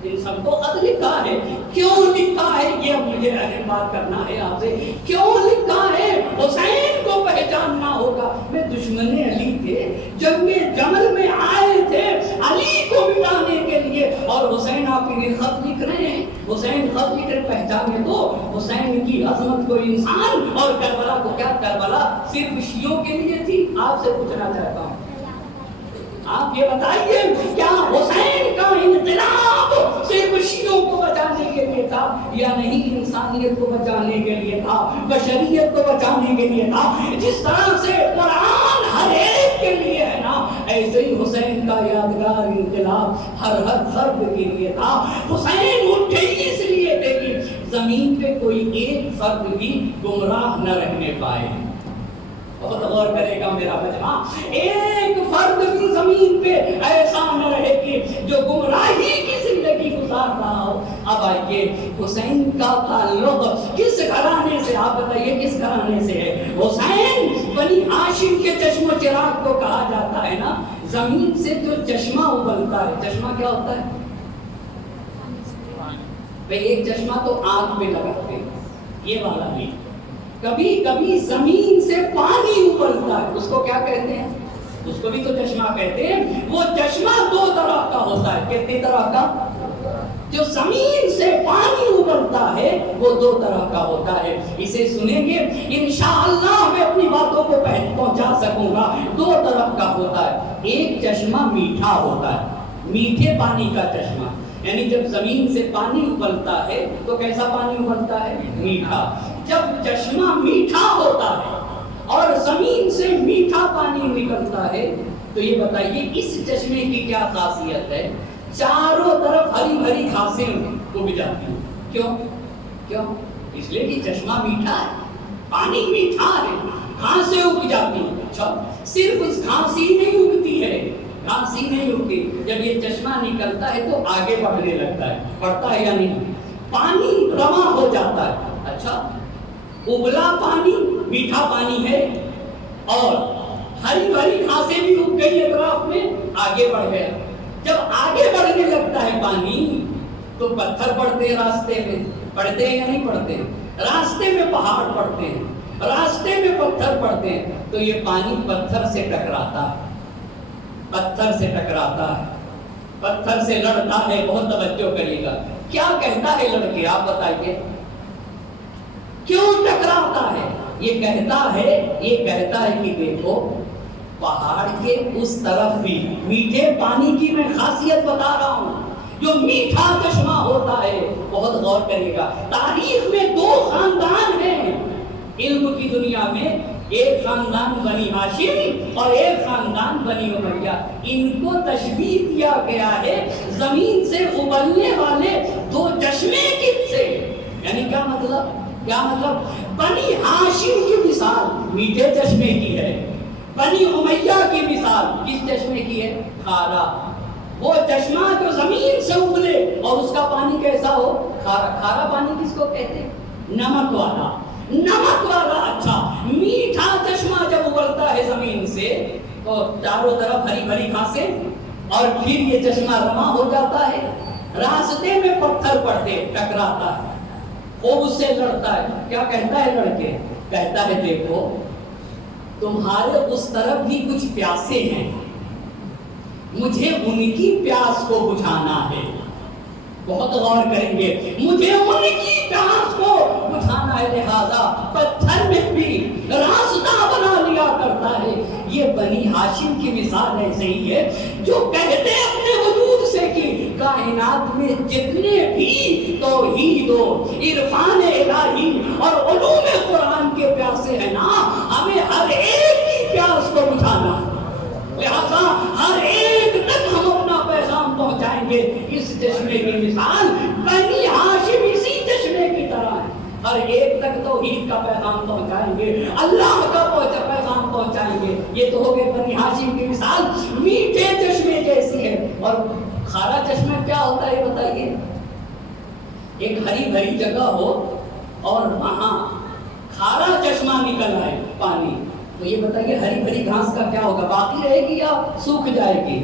ان سب کو خط لکھا ہے. کیوں لکھا ہے یہ مجھے اہم بات کرنا ہے آپ سے. کیوں لکھا ہے؟ حسین کو پہچاننا ہوگا. میں دشمن علی تھے، جنگ جمل میں آئے تھے علی کو مٹانے کے لیے، اور حسین آپ کے لیے خط لکھ رہے ہیں. حسین خط لکھ کر پہچانے تو حسین کی عظمت کو انسان. اور کربلا کو کیا کربلا صرف شیعوں کے لیے تھی؟ آپ سے پوچھنا چاہتا ہوں، آپ یہ بتائیے کیا حسین کا انقلاب صرف شیعوں کو بچانے کے لیے تھا یا نہیں؟ انسانیت کو بچانے کے لیے تھا، بشریت کو بچانے کے لیے تھا. جس طرح سے قرآن ہر ایک کے لیے ہے نا، ایسے ہی حسین کا یادگار انقلاب ہر فرد کے لیے تھا. حسین اٹھے اس لیے تھے کہ زمین پہ کوئی ایک فرد بھی گمراہ نہ رہنے پائے. بہت غور کرے گا میرا مجمع. ایک فرد بھی زمین پہ ایسا نہ رہے کہ جو گمراہی کی زندگی گزار رہا ہو. اب آئیے حسین کا تعلق کس گھرانے سے؟ آپ بتائیے کس گھرانے سے ہے؟ حسین بنی ہاشم کے چشم و چراغ کو کہا جاتا ہے نا. زمین سے جو چشمہ ابلتا ہے، چشمہ کیا ہوتا ہے بھئی؟ ایک چشمہ تو آنکھ پہ لگاتے ہیں، یہ والا نہیں. کبھی کبھی زمین سے پانی ابلتا ہے، اس کو کیا کہتے ہیں؟ اس کو بھی تو چشمہ کہتے ہیں۔ وہ چشمہ دو طرح کا ہوتا ہے، کتنی طرح کا؟ جو زمین سے پانی ابلتا ہے وہ دو طرح کا ہوتا ہے۔ اسے سنیں گے انشاءاللہ میں اپنی باتوں کو پہنچا سکوں گا۔ دو طرح کا ہوتا ہے، ایک چشمہ میٹھا ہوتا ہے، میٹھے پانی کا چشمہ، یعنی جب زمین سے پانی ابلتا ہے تو کیسا پانی ابلتا ہے؟ میٹھا۔ جب چشمہ میٹھا ہوتا ہے اور زمین سے میٹھا پانی نکلتا ہے تو یہ بتائیے اس چشمے کی کیا خاصیت ہے؟ چاروں طرف ہری بھری گھاسیں اگ جاتی ہیں۔ کیوں؟ اس لیے کہ چشمہ میٹھا ہے، پانی میٹھا ہے، گھاسیں اگ جاتی ہیں۔ اچھا، صرف اس گھاس ہی نہیں اگتی ہے، گھاس ہی نہیں اگتی، جب یہ چشمہ نکلتا ہے تو آگے بڑھنے لگتا ہے، بڑھتا ہے یا نہیں؟ پانی رواں ہو جاتا ہے۔ اچھا، ابلا پانی میٹھا پانی ہے اور ہری بھری گھاسیں بھی اگ گئی اطراف میں، آگے بڑھ گیا۔ جب آگے بڑھنے لگتا ہے پانی تو پتھر پڑتے ہیں راستے میں، پڑتے ہیں یا نہیں پڑتے؟ راستے میں پہاڑ پڑتے ہیں، راستے میں پتھر پڑتے ہیں، تو یہ پانی پتھر سے ٹکراتا ہے، پتھر سے ٹکراتا ہے، پتھر سے لڑتا ہے۔ بہت توجہ کریے گا، کیا کہتا ہے لڑکے؟ آپ بتائیے کیوں ٹکراتا ہے؟ یہ کہتا ہے کہ دیکھو پہاڑ کے اس طرف بھی میٹھے پانی کی میں خاصیت بتا رہا ہوں، جو میٹھا چشمہ ہوتا ہے۔ بہت غور کریے گا، تاریخ میں دو خاندان ہیں علم کی دنیا میں، ایک خاندان بنی ہاشم اور ایک خاندان بنی امیہ۔ ان کو تشبیہ دیا گیا ہے زمین سے ابلنے والے دو چشمے سے۔ یعنی کیا مطلب؟ بنی ہاشم کی مثال میٹھے چشمے کی ہے، بنی امیہ کی مثال کس چشمے کی ہے؟ کھارا۔ وہ چشمہ جو زمین سے ابلے اور اس کا پانی کیسا ہو؟ کھارا۔ کھارا پانی کس کو کہتے ہیں؟ نمک والا، نمک والا۔ اچھا، میٹھا چشمہ جب ابلتا ہے زمین سے تو چاروں طرف ہری بھری گھاسیں اور پھر یہ چشمہ رواں ہو جاتا ہے، راستے میں پتھر پڑتے، ٹکراتا ہے، خوب اس سے لڑتا ہے۔ کیا کہتا ہے لڑکے؟ کہتا ہے دیکھو تمہارے اس طرف بھی کچھ پیاسے ہیں، مجھے ان کی پیاس کو بجھانا ہے۔ بہت غور کریں گے، مجھے ان کی پیاس کو بجھانا ہے، لہذا پتھر میں بھی راستہ بنا لیا کرتا ہے۔ یہ بنی ہاشم کی مثال ایسے ہی ہے جو کہتے اپنے وجود سے کہ کائنات میں جتنے بھی توحید و عرفان الہی اور علوم قرآن کے پیاسے ہیں نا، ہمیں ہر ایک کی پیاس کو بجھانا ہے، لہذا ہر ایک تک ہم اپنا پیغام پہنچائیں گے۔ اس چشمے کی مثال بنی ہاشم اسی چشمے کی طرح ہے، ہر ایک تک توحید کا پیغام پہنچائیں گے، اللہ کا پیغام پہنچائیں گے۔ یہ تو ہو گئے بنی ہاشم کی مثال، میٹھے چشمے جیسی ہے۔ اور کھارا چشمہ کیا ہوتا ہے بتائیے؟ ایک ہری بھری جگہ ہو اور وہاں کھارا چشمہ نکل آئے پانی، تو یہ بتائیے ہری بھری گھاس کا کیا ہوگا؟ باقی رہے گی یا سوکھ جائے گی؟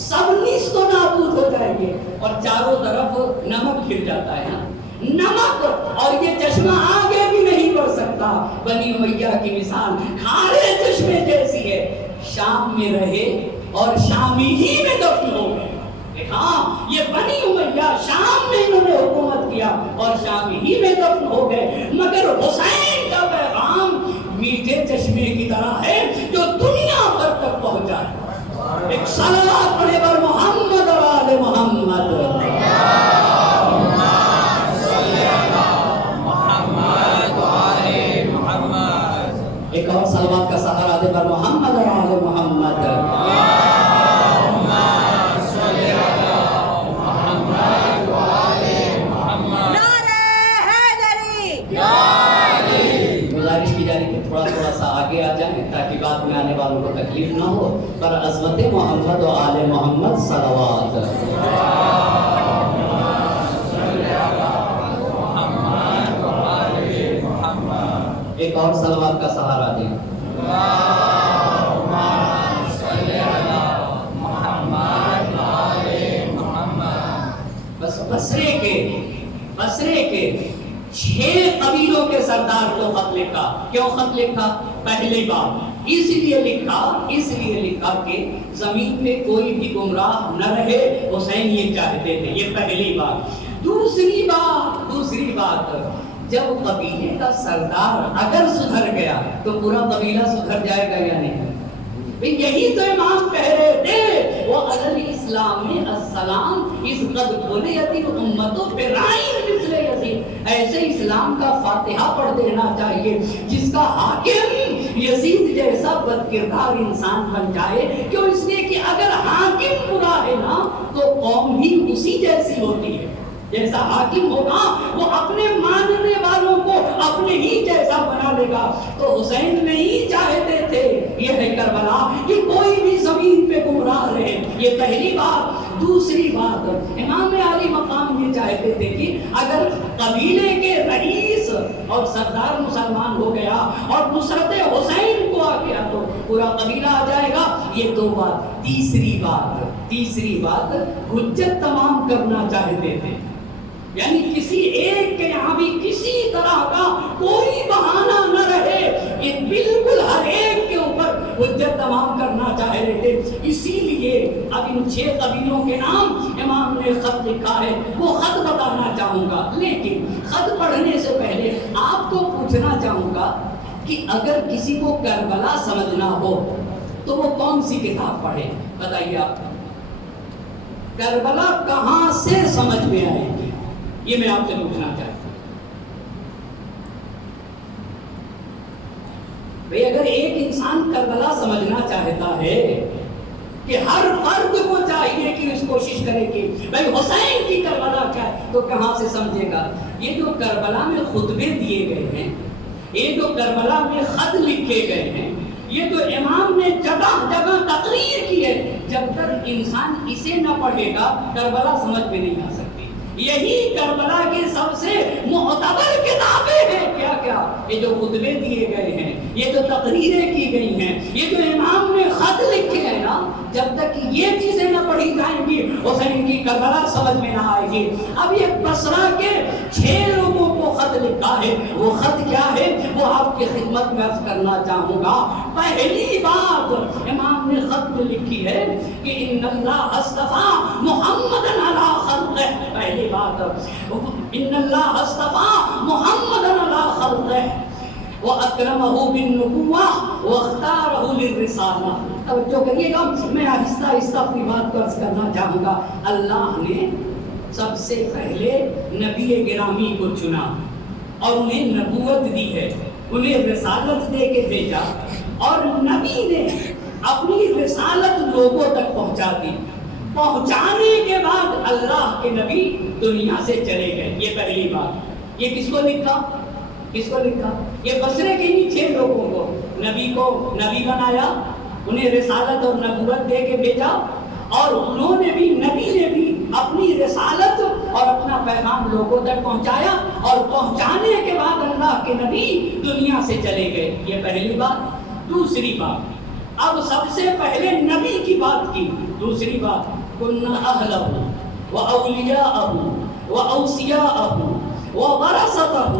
سب نیست و نابود ہو جائیں گے، اور چاروں طرف نمک گر جاتا ہے نا، نمک، اور یہ چشمہ آگے بھی نہیں بڑھ سکتا۔ بنی امیہ کی مثال کھارے چشمے جیسی ہے، شام میں رہے اور شامی ہی میں دفن ہو گئے۔ ہاں، یہ بنی امیہ شام میں انہوں نے حکومت کیا اور شام ہی میں دفن ہو گئے، مگر حسین کا پیغام میٹھے چشمے کی طرح ہے جو دنیا بھر تک پہنچا ہے۔ ایک صلوات پڑھے بر محمد اور آل محمد۔ ایک اور صلوات کا سہارا دے بر محمد اور آل محمد۔ تھوڑا سا آگے آ جائیں تاکہ بعد میں آنے والوں کو تکلیف نہ ہو۔ پر عظمت محمد و آل محمد صلوات۔ ایک اور صلوات کا سہارا دیں۔ بس بصرے کے 6 قبیلوں قبیلوں کے سردار کو خط لکھا. کیوں خط لکھا؟ پہلی بات اس لیے لکھا کہ زمین پہ کوئی بھی گمراہ نہ رہے. حسین یہ چاہتے تھے. یہ پہلی بات. دوسری بات جب قبیلے کا سردار اگر سدھر گیا تو پورا قبیلہ سدھر جائے گا یا نہیں؟ یہی تو امام کہہ رہے تھے وہ علی اسلام السلام اس قد بنیتی امتوں پہ رائن مثل یزید. ایسے اسلام کا فاتحہ پڑھ دینا چاہیے جس کا حاکم یزید جیسا بد کردار انسان بن جائے. کیوں؟ اس لیے کہ اگر حاکم برا ہے نا تو قوم بھی اسی جیسی ہوتی ہے. جیسا حاکم ہوگا وہ اپنے ماننے والوں کو اپنے ہی جیسا بنا لے گا. تو حسین نہیں چاہتے تھے یہ ہے کربلا کہ کوئی بھی زمین پہ گمراہ رہے. یہ پہلی بات. دوسری بات امام علی مقام یہ چاہتے تھے کہ اگر قبیلے کے رئیس اور سردار مسلمان ہو گیا اور نصرت حسین کو آ گیا تو پورا قبیلہ آ جائے گا. یہ دو بات. تیسری بات حجت تمام کرنا چاہتے تھے. یعنی کسی ایک کے یہاں بھی کسی طرح کا کوئی بہانہ نہ رہے. یہ بالکل ہر ایک کے اوپر حجت تمام کرنا چاہ رہے تھے. اسی لیے اب ان 6 قبیلوں کے نام امام نے خط لکھا ہے. وہ خط بتانا چاہوں گا لیکن خط پڑھنے سے پہلے آپ کو پوچھنا چاہوں گا کہ اگر کسی کو کربلا سمجھنا ہو تو وہ کون سی کتاب پڑھے؟ بتائیے آپ. کربلا کہاں سے سمجھ میں آئے گی یہ میں آپ سے پوچھنا چاہتا ہوں. بھئی اگر ایک انسان کربلا سمجھنا چاہتا ہے کہ ہر فرد کو چاہیے کہ اس کوشش کرے کہ بھئی حسین کی کربلا کیا ہے تو کہاں سے سمجھے گا؟ یہ جو کربلا میں خطبے دیے گئے ہیں, یہ جو کربلا میں خط لکھے گئے ہیں, یہ تو امام نے جگہ جگہ تقریر کی ہے, جب تک انسان اسے نہ پڑھے گا کربلا سمجھ میں نہیں آ سکتی. یہی کربلا کی سب سے معتبر کتابیں ہیں. کیا کیا؟ یہ جو خطبے دیے گئے ہیں, یہ جو تقریریں کی گئی ہیں, یہ جو امام نے خط لکھے ہیں نا, جب تک یہ چیزیں نہ پڑھی جائیں گی حسین کی کربلا سمجھ میں نہ آئے گی. اب یہ بصرہ کے 6 لوگوں کو خط لکھا ہے. وہ خط کیا ہے وہ آپ کی خدمت میں عرض کرنا چاہوں گا. پہلی بات امام نے خط میں لکھی ہے کہ ان اللہ اصطفیٰ محمدً علی خلقہ. پہلی بات ان اللہ اصطفیٰ محمدً علی خلقہ وَأَكْرَمَهُ بِالنُّبُوَّةِ وَاخْتَارَهُ لِلرِّسَالَةِ. توجہ کریے گا, میں آہستہ آہستہ اپنی بات کو عرض کرنا چاہوں گا. اللہ نے سب سے پہلے نبی گرامی کو چنا اور انہیں نبوت دی ہے, انہیں رسالت دے کے بھیجا, اور نبی نے اپنی رسالت لوگوں تک پہنچا دی. پہنچانے کے بعد اللہ کے نبی دنیا سے چلے گئے. یہ پہلی بات. یہ کس کو لکھا؟ یہ بصرے کے انہی 6 لوگوں کو نبی بنایا, انہیں رسالت اور نبوت دے کے بھیجا, اور انہوں نے بھی, نبی نے بھی اپنی رسالت اور اپنا پیغام لوگوں تک پہنچایا, اور پہنچانے کے بعد اللہ کے نبی دنیا سے چلے گئے. یہ پہلی بات. دوسری بات, اب سب سے پہلے نبی کی بات کی. دوسری بات, کُنَّا أَهْلَهُ وَأَوْلِيَاءَهُ وَأَوْصِيَاءَهُ وَوَرَثَتَهُ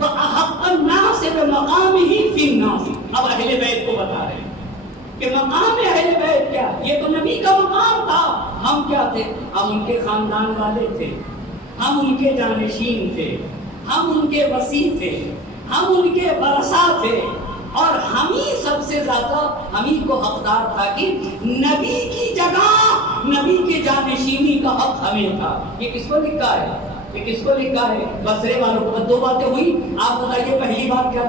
وَأَحَقَّ النَّاسِ بِمَقَامِهِ فِي النَّاسِ. اب اہل بیت کو بتا رہے ہیں کہ مقام اہل بیت کیا. یہ تو نبی کا مقام تھا. ہم کیا تھے؟ ہم ان کے خاندان والے تھے, ہم ان کے جانشین تھے, ہم ان کے وصی تھے, ہم ان کے ورثہ تھے, اور ہم ہی سب سے زیادہ ہم ہی کو حقدار تھا کہ نبی کی جگہ نبی کے جانشینی کا حق ہمیں تھا. یہ کس کو لکھا ہے؟ یہ کس کو لکھا ہے؟ بصرے والوں کو. 2 باتیں ہوئی. آپ بتائیے پہلی بات کیا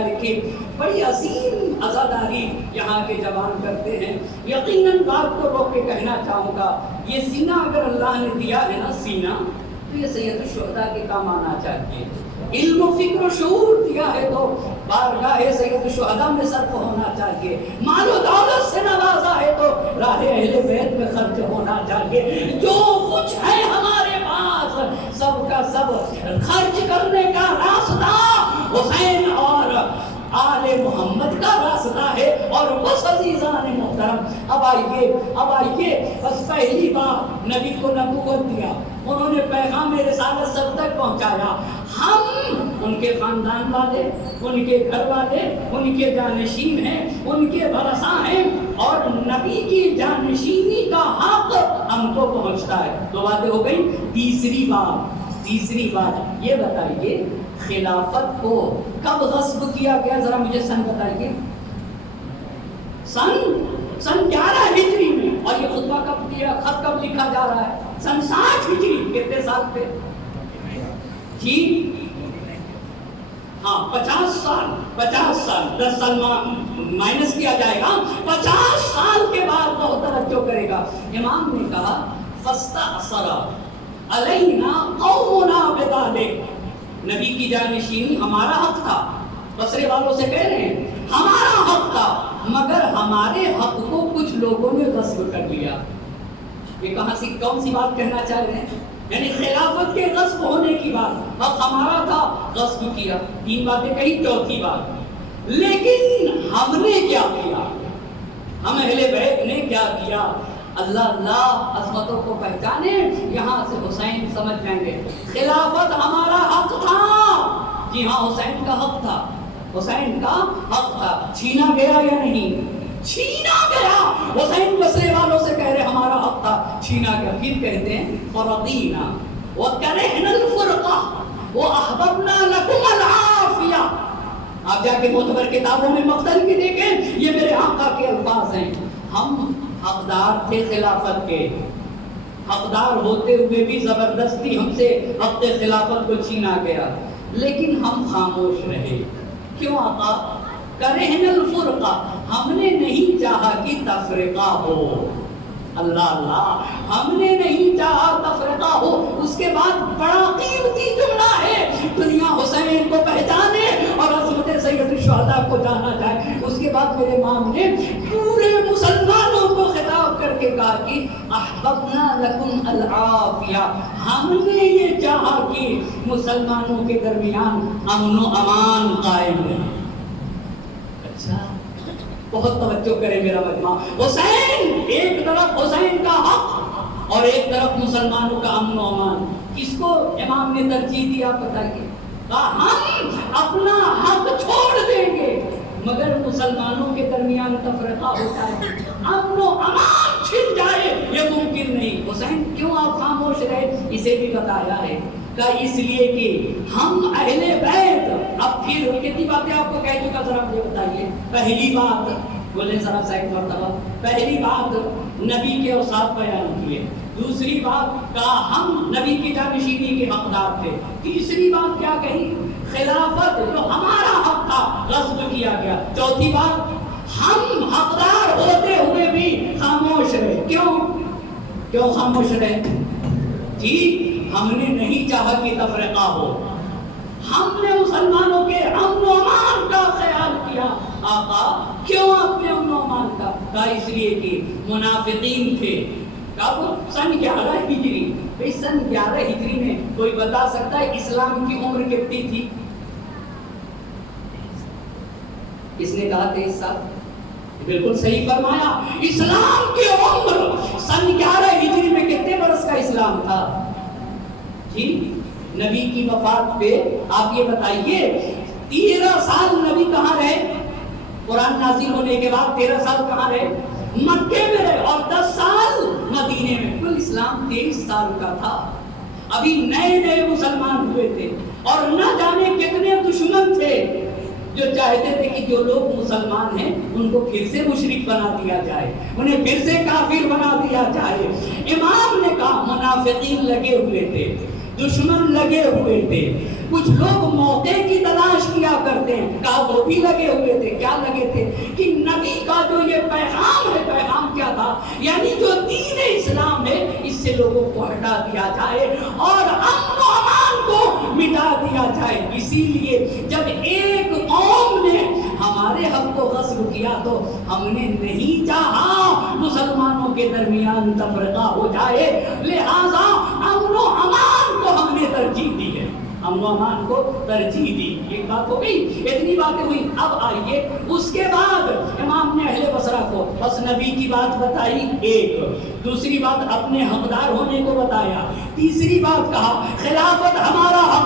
لکھی؟ بڑی عظیم عزاداری یہاں کے جوان کرتے ہیں. یقیناً بات کو روک کے کہنا چاہوں گا, یہ سینہ اگر اللہ نے دیا ہے نا, سینہ, تو یہ سید الشہداء کے کام آنا چاہیے. علم و فکر و شعور دیا ہے تو بارگاہ سید الشہداء میں صرف ہونا چاہیے. مال و دولت سے نوازا ہے تو راہ اہل بیت میں خرچ ہونا چاہیے. جو کچھ ہے ہمارے پاس سب کا سب خرچ کرنے کا راستہ حسین اور آل محمد کا راستہ ہے. اور بس عزیزان محترم, اب آئیے بس پہلی بار نبی کو نبوت دیا, انہوں نے پیغام رسالت سب تک پہنچایا. ہم ان کے خاندان والے، ان کے گھر والے، ان کے جانشین ہیں، ان کے ورثاء ہیں، اور نبی کی جانشینی کا حق ہم کو پہنچتا ہے. 2 باتیں ہو گئی. تیسری بات یہ بتائیے خلافت کو کب غصب کیا گیا؟ ذرا مجھے سن بتائیے. سن 11 ہجری میں. اور یہ خطبہ کب دیا، خط کب لکھا جا رہا ہے؟ سن 60 ہجری. کتنے سال پہ جی؟ ہاں 50 سال. 10 سال مائنس کیا جائے گا. 50 سال کے بعد بہت توجہ کرے گا. امام نے کہا فاستأثر علینا قومنا بذلک. نبی کی جانشینی ہمارا حق تھا. بصرے والوں سے کہہ رہے ہیں ہمارا حق تھا، مگر ہمارے حق کو کچھ لوگوں نے غصب کر لیا. یہ کون سی بات کہنا چاہ رہے ہیں؟ یعنی خلافت کے غصب ہونے کی بات. حق ہمارا تھا، غصب کیا. 3 باتیں کہی. چوتھی بات، لیکن ہم نے کیا کیا؟ ہم اہل بیت نے کیا کیا؟ اللہ عظمتوں کو پہچانے. یہاں سے حسین سمجھ جائیں گے. خلافت ہمارا حق تھا. جی ہاں، حسین کا حق تھا. حسین کا حق تھا. چھینا گیا یا نہیں؟ چھینا گیا. حسین بصرے والوں سے کہہ رہے ہمارا حق تھا، چھینا گیا. پھر کہتے ہیں فرضینا وکرہنا الفرقہ واحببنا لکم العافیہ. آپ جا کے معتبر کتابوں میں مقتل کی دیکھیں، یہ میرے آقا کے الفاظ ہیں. ہم حقدار تھے خلافت کے، حقدار ہوتے ہوئے بھی زبردستی ہم سے حق خلافت کو چھینا گیا، لیکن ہم خاموش رہے. کیوں آقا؟ کرہنا الفرقہ، ہم نے نہیں چاہا کہ تفرقہ ہو. اللہ، ہم نے نہیں چاہا تفرقہ ہو. اس کے بعد بڑا قیمتی جملہ ہے، دنیا حسین کو پہچانے اور عظمت سید الشہداء کو جانا جائے. اس کے بعد میرے امام نے پورے مسلمانوں کو خطاب کر کے کہا کہ احببنا لکم العافیہ، ہم نے یہ چاہا کہ مسلمانوں کے درمیان امن و امان قائم رہے. اچھا، بہت توجہ کرے میرا مجمع. حسین ایک طرف حسین کا حق اور ایک طرف مسلمانوں کا امن و امان. کس کو امام نے ترجیح دیا بتائیے؟ ہم اپنا حق چھوڑ دیں گے مگر مسلمانوں کے درمیان تفرقہ ہوتا ہے، امن و امان چھن جائے، یہ ممکن نہیں. حسین کیوں آپ خاموش رہے؟ اسے بھی بتایا ہے کہ اس لیے کہ ہم اہل بیت. اب پھر کتنی باتیں آپ کو کہہ چکا، ذرا مجھے بتائیے. پہلی بات بولے ذرا سا ایک مرتبہ. پہلی بات نبی کے اوصاف بیان کیے. دوسری بات کہا ہم نبی کی جانشینی کے حقدار تھے. تیسری بات کیا کہی؟ خلافت جو ہمارا حق تھا غصب کیا گیا. چوتھی بات ہم حقدار ہوتے ہوئے بھی خاموش رہے. کیوں خاموش رہے؟ جی ہم نے نہیں چاہا کہ تفرقہ ہو، ہم نے مسلمانوں کے امن و امان کا خیال کیا. آقا کیوں آپ نے امن و امان کا کہا؟ اس لیے کہ منافقین تھے. کب؟ سن 11 ہجری. بھئی سن 11 ہجری میں کوئی بتا سکتا ہے اسلام کی عمر کتنی تھی؟ اس نے کہا 23 سال. بالکل صحیح فرمایا. اسلام کی عمر سن 11 ہجری میں کتنے برس کا اسلام تھا؟ جی نبی کی وفات پہ آپ یہ بتائیے 13 سال نبی کہاں رہے؟ قرآن نازل ہونے کے بعد 13 سال کہاں رہے؟ مکے میں رہے. اور 10 سال مدینے میں. کل اسلام 23 سال کا تھا. ابھی نئے مسلمان ہوئے تھے اور نہ جانے کتنے دشمن تھے جو چاہتے تھے کہ جو لوگ مسلمان ہیں ان کو پھر سے مشرک بنا دیا جائے، انہیں پھر سے کافر بنا دیا جائے. امام نے کہا منافقین لگے ہوئے تھے، دشمن لگے ہوئے تھے. کچھ لوگ موقع کی تلاش کیا کرتے ہیں. کہا وہ بھی لگے ہوئے تھے. کیا لگے تھے؟ کہ نبی کا جو یہ پیغام ہے، پیغام کیا تھا؟ یعنی جو دین اسلام ہے اس سے لوگوں کو ہٹا دیا جائے اور امن و امان کو مٹا دیا جائے. اسی لیے جب ایک قوم نے ہمارے حق کو غصب کیا تو ہم نے نہیں چاہا مسلمانوں کے درمیان تفرقہ ہو جائے، لہذا امن و امان کو ہم نے ترجیح دی ہے. امن و امان کو ترجیح دی. ایک بات ہو گئی. اتنی باتیں ہوئی. اب آئیے اس کے بعد امام نے اہل بصرہ کو بس نبی کی بات بتائی ایک، دوسری بات اپنے حقدار ہونے کو بتایا، تیسری بات کہا خلافت ہمارا حق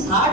60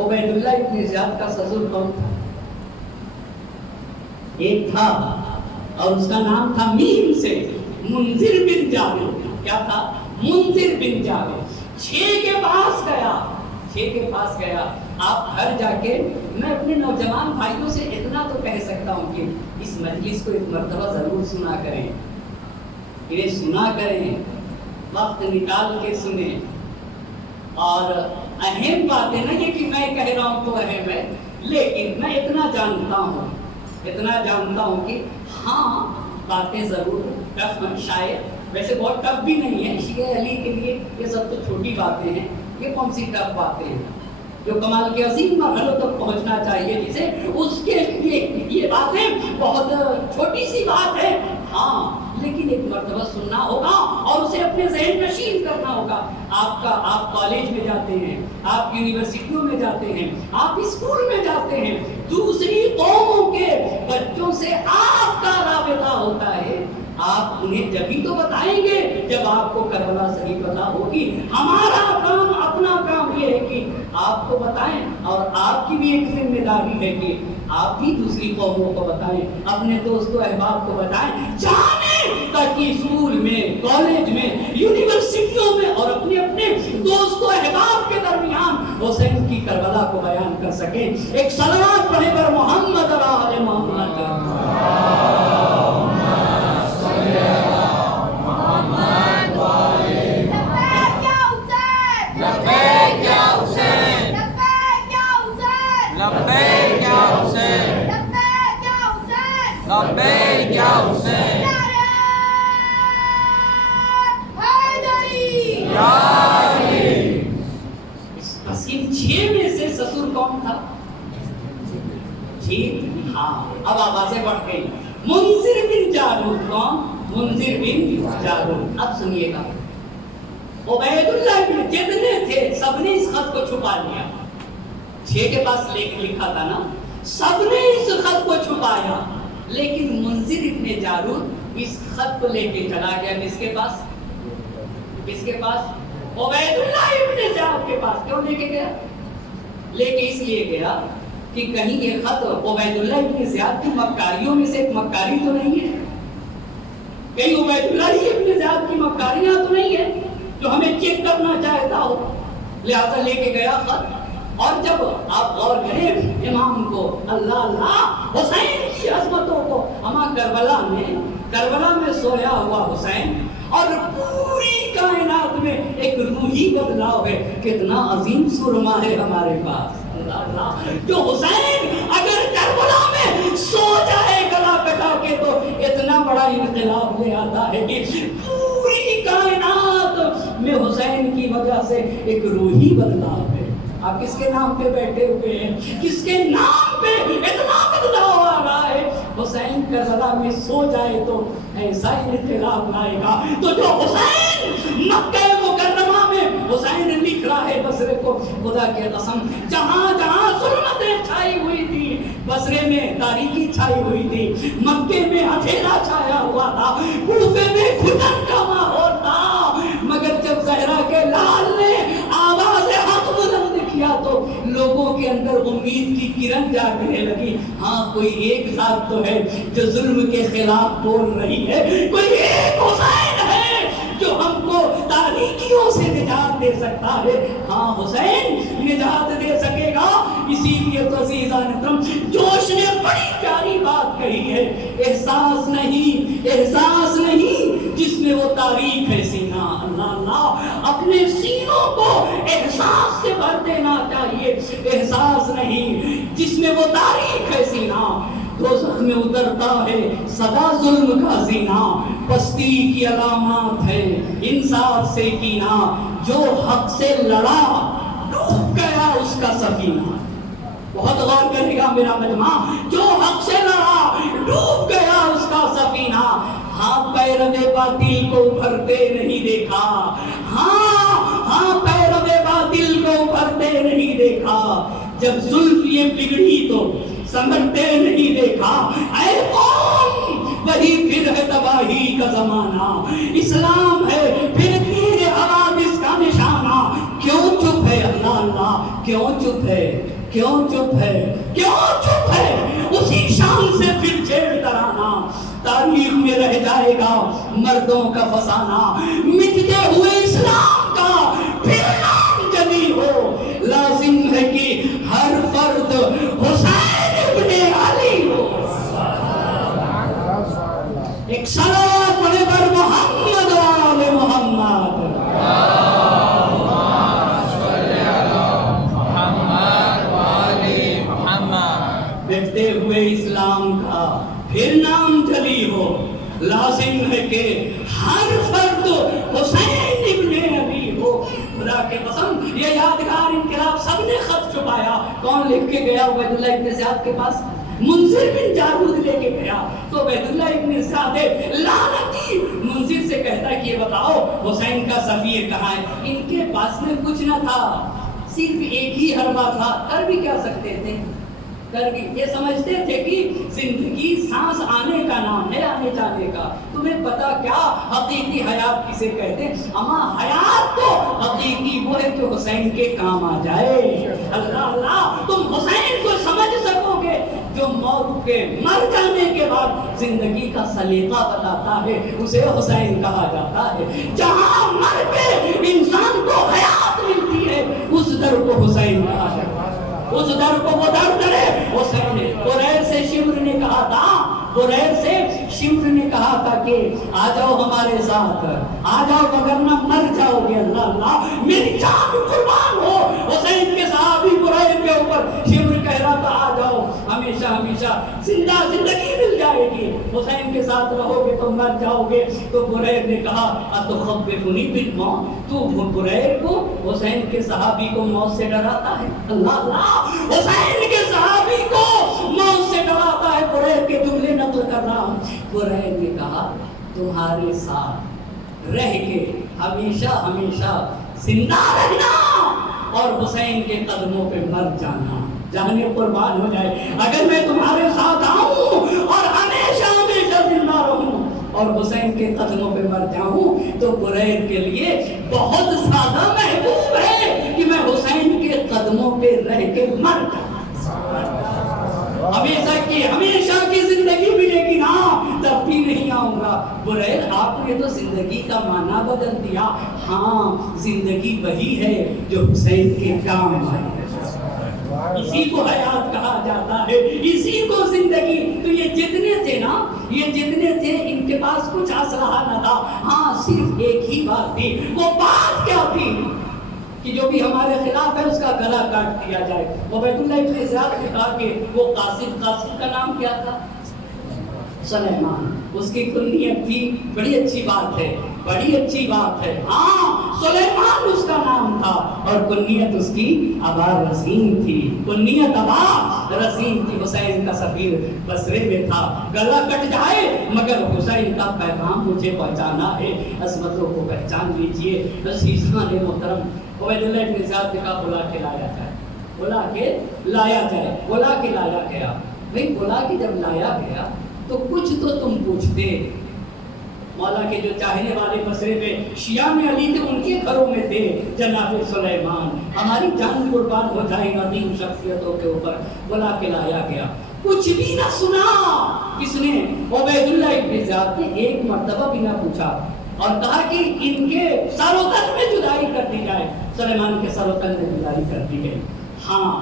عبیداللہ ابن زیاد کا سسر کون تھا؟ ایک تھا اور اس کا نام تھا میم سے منذر بن جابر. کیا تھا؟ منذر بن جابر. 6 کے پاس گیا. آپ گھر جا کے میں اپنے نوجوان بھائیوں سے اتنا تو کہہ سکتا ہوں کہ اس مجلس کو ایک مرتبہ ضرور سنا کریں, انہیں سنا کریں, وقت نکال کے سنیں. اور اہم بات ہے نا یہ کہ میں کہہ رہا ہوں تو اہم ہے, لیکن میں اتنا جانتا ہوں کہ ہاں باتیں ضرور ٹف شاید, ویسے بہت ٹف بھی نہیں ہے شیعہ علی کے لیے, یہ سب تو چھوٹی باتیں ہیں. یہ کون سی ٹف باتیں ہیں جو کمال کے عظیم مرحلوں تک پہنچنا چاہیے جسے, اس کے لیے یہ باتیں بہت چھوٹی سی بات ہے. ہاں لیکن ایک مرتبہ سننا ہوگا اور اسے اپنے ذہن نشین کرنا ہوگا. آپ کالج میں جاتے ہیں, آپ یونیورسٹیوں میں جاتے ہیں, آپ اسکول میں جاتے ہیں, دوسری قوموں کے بچوں سے آپ کا رابطہ ہوتا ہے. آپ انہیں جبھی تو بتائیں گے جب آپ کو کربلا صحیح پتہ ہوگی. ہمارا کام, اپنا کام یہ ہے کہ آپ کو بتائیں, اور آپ کی بھی ایک ذمہ داری ہے کہ آپ بھی دوسری قوموں کو بتائیں, اپنے دوست و احباب کو بتائیں, جانیں تاکہ اسکول میں, کالج میں, یونیورسٹیوں میں اور اپنے دوست و احباب کے درمیان حسین کی کربلا کو بیان کر سکیں. ایک صلوات پڑھیں پر محمد و آل محمد. ان 6 میں سے سسر کون تھا؟ ہاں اب آوازیں بڑھ گئی. منذر بن جالوت. کون؟ منذر بن جالوت. اب سنیے گا, عبیداللہ ابن جتنے تھے سب نے اس خط کو چھپا لیا. 6 کے پاس لکھا تھا نا, سب نے اس خط کو چھپایا, لیکن منذر ابن جالوت اس خط کو لے کے چلا گیا. کس کے پاس؟ عبیداللہ ابن زیاد کے پاس. کیوں لے کے گیا؟ لے کے اس لیے گیا کہ کہیں یہ خط عبیداللہ ابن زیاد کی مکاریوں میں سے ایک مکاری تو نہیں ہے, کہیں عبیداللہ ابن زیاد کی مکاریاں تو نہیں ہے جو ہمیں چیک کرنا چاہتا ہو. لہذا لے کے گیا خط. اور جب آپ غور کریں امام کو, اللہ حسین کی عظمتوں کو, ہمارا کربلا میں سویا ہوا حسین اور پوری کائنات میں ایک روحی بدلاؤ ہے. کتنا عظیم سرما ہے ہمارے پاس, جو حسین اگر کربلا میں سو جائے گلا کٹا کے تو اتنا بڑا انقلاب لے آتا ہے کہ پوری کائنات میں حسین کی وجہ سے ایک روحی بدلاؤ ہے. آپ کس کے نام پہ بیٹھے ہوئے ہیں, کس کے نام پہ اتنا بدلاؤ آ رہا ہے. حسین کربلا میں سو جائے تو ایسا انقلاب لائے گا. تو جو حسین مکہ مکرمہ میں حسین لکھ رہا ہے بصرے کو, خدا کی قسم جہاں جہاں ظلمتیں چھائی ہوئی تھی, بصرے میں تاریکی چھائی ہوئی تھی, مکے میں اندھیرا چھایا ہوا تھا, کوفے میں گھٹن کا ماحول تھا, مگر جب زہرا کے لال نے آواز حق بلند کیا تو لوگوں کے اندر امید کی کرن جاگنے لگی. ہاں کوئی ایک ذات تو ہے جو ظلم کے خلاف بول رہی ہے, کوئی ایک حسین ہے جو ہم کو تاریکیوں سے نجات دے سکتا ہے. ہاں حسین نجات دے سکے گا. اسی لیے تو عزیزان اکرم جوش نے بڑی پیاری بات کہی ہے, احساس نہیں جس میں وہ تاریخ ہے سینہ. اللہ اپنے سینوں کو احساس سے بھر دینا چاہیے. احساس نہیں جس میں وہ تاریخ ہے سینہ. دوزخ میں اترتا ہے سدا ظلم کا زینہ, پستی کی علامات ہے انصاف سے کینہ, جو حق سے لڑا ڈوب گیا اس کا سفینہ. بہت غور کرے گا میرا مجمع, جو حق سے لڑا ڈوب گیا اس کا سفینہ. ہاں پیرو باطل کو ابھرتے نہیں دیکھا, ہاں پیرو باطل کو ابھرتے نہیں دیکھا, جب زلف یہ بگڑی تو سنبھلتے نہیں دیکھا. اے قوم وہی پھر ہے تباہی کا زمانہ, اسلام ہے پھر تیر حوادث کا نشانہ. کیوں چپ ہے اللہ کیوں چپ ہے, کیوں چپ ہے، کیوں چپ ہے؟ اسی شان سے پھر چھیڑ ترانا، تاریخ میں رہ جائے گا مردوں کا فسانہ، مٹتے ہوئے اسلام کا پھر نام جلی ہو، لازم ہے کہ ہر فرد حسین ابن علی ہو۔ ایک صلوات پڑھے پر محمد و آل محمد۔ دیکھتے ہوئے اسلام کا پھر نام جلی ہو، لازم ہے کہ ہر فرد حسین ابن علی ہو۔ خدا کے قسم یہ یادگار انقلاب سب نے خط چھپایا، کون لکھ کے گیا؟ عبید اللہ ابن زیاد کے پاس منذر بن جارود لے کے گیا، تو عبید اللہ ابن زیاد لعنتی منذر سے کہتا ہے کہ یہ بتاؤ حسین کا سفیر کہاں ہے؟ ان کے پاس میں کچھ نہ تھا، صرف ایک ہی حربہ تھا، کر بھی کیا سکتے تھے؟ یہ سمجھتے تھے کہ زندگی سانس آنے کا نام ہے، آنے جانے کا۔ تمہیں پتا کیا حقیقی حیات کسے کہتے ہیں؟ اما حیات تو حقیقی وہ ہے جو حسین کے کام آ جائے۔ اللہ اللہ، تم حسین کو سمجھ سکو گے جو موت کے مر جانے کے بعد زندگی کا سلیقہ بتاتا ہے، اسے حسین کہا جاتا ہے۔ جہاں مر کے انسان کو حیات ملتی ہے اس در کو حسین کہا جاتا ہے، اس در کو وہ در درے حسین نے۔ قریش سے شمر نے کہا تھا، قریش سے شمر نے کہا تھا کہ آ جاؤ ہمارے ساتھ، آ جاؤ وگرنہ مر جاؤ گے۔ اللہ اللہ، میری جان قربان ہو حسین کے صحابی قریش کے اوپر۔ شمر کہہ رہا تھا آ جاؤ، ہمیشہ ہمیشہ زندہ زندگی مل جائے گی، حسین کے ساتھ رہو گے تو مر جاؤ گے۔ تو قریش نے کہا اتخوفنی بالموت، تو قریش کو حسین کے صحابی کو موت سے ڈراتا ہے؟ اللہ اللہ، حسین کے صحابی کو موت سے ڈراتا ہے۔ قریش کے جملے نقل کر رہا ہوں۔ قریش نے کہا تمہارے ساتھ رہ کے ہمیشہ ہمیشہ زندہ رہنا اور حسین کے قدموں پہ مر جانا، جانے قربان ہو جائے۔ اگر میں تمہارے ساتھ آؤں اور ہمیشہ ہمیشہ زندہ رہوں اور حسین کے قدموں پہ مر جاؤں تو قریش کے لیے بہت زیادہ محبوب ہے کہ میں حسین کے قدموں پہ رہ کے مر جاؤں۔ ہمیشہ کی زندگی ملے گی نا، تب بھی نہیں آؤں گا۔ قریش آپ نے تو زندگی کا معنی بدل دیا۔ ہاں، زندگی وہی ہے جو حسین کے کام آئے، اسی کو حیات کہا جاتا ہے، اسی کو زندگی۔ تو یہ جتنے تھے نا، یہ جتنے تھے ان کے پاس کچھ اسلحہ نہ تھا، ہاں صرف ایک ہی بات تھی۔ وہ بات کیا تھی؟ کہ جو بھی ہمارے خلاف ہے اس کا گلا کاٹ دیا جائے۔ عبید اللہ ابن زیاد نے کہا کہ وہ قاصد کا نام کیا تھا؟ سلیمان۔ اس کی کنیت تھی، بڑی اچھی بات ہے، بڑی اچھی بات ہے، ہاں سلیمان اس کا نام تھا، اور کنیت اس کی ابا رسین تھی، کنیت ابا رسین تھی۔ حسین کا سفیر بصرے میں تھا، گلا کٹ جائے مگر حسین کا پیغام مجھے پہنچانا ہے، عظمتوں کو پہچان لیجئے۔ عزیزان محترم، عبید اللہ ابن زیاد نے کہا بلا کے لایا جائے، بلا کے لایا جائے، بلا کے لایا گیا۔ بھئی بلا کے جب لایا گیا تو کچھ تو تم پوچھتے، مولا کے جو چاہنے والے بصرے میں شیعہ میں علی تھے ان کے گھروں میں تھے جناب سلیمان، ہماری جان قربان ہو جائے گا عظیم شخصیتوں کے اوپر۔ بلا کے لایا گیا، کچھ بھی نہ سنا۔ کس نے؟ عبید اللہ ابن زیاد نے ایک مرتبہ بھی نہ پوچھا اور کہا کہ ان کے سر و تن میں جدائی کر دی جائے۔ سلیمان کے سر و تن میں جدائی کر دی گئی، ہاں،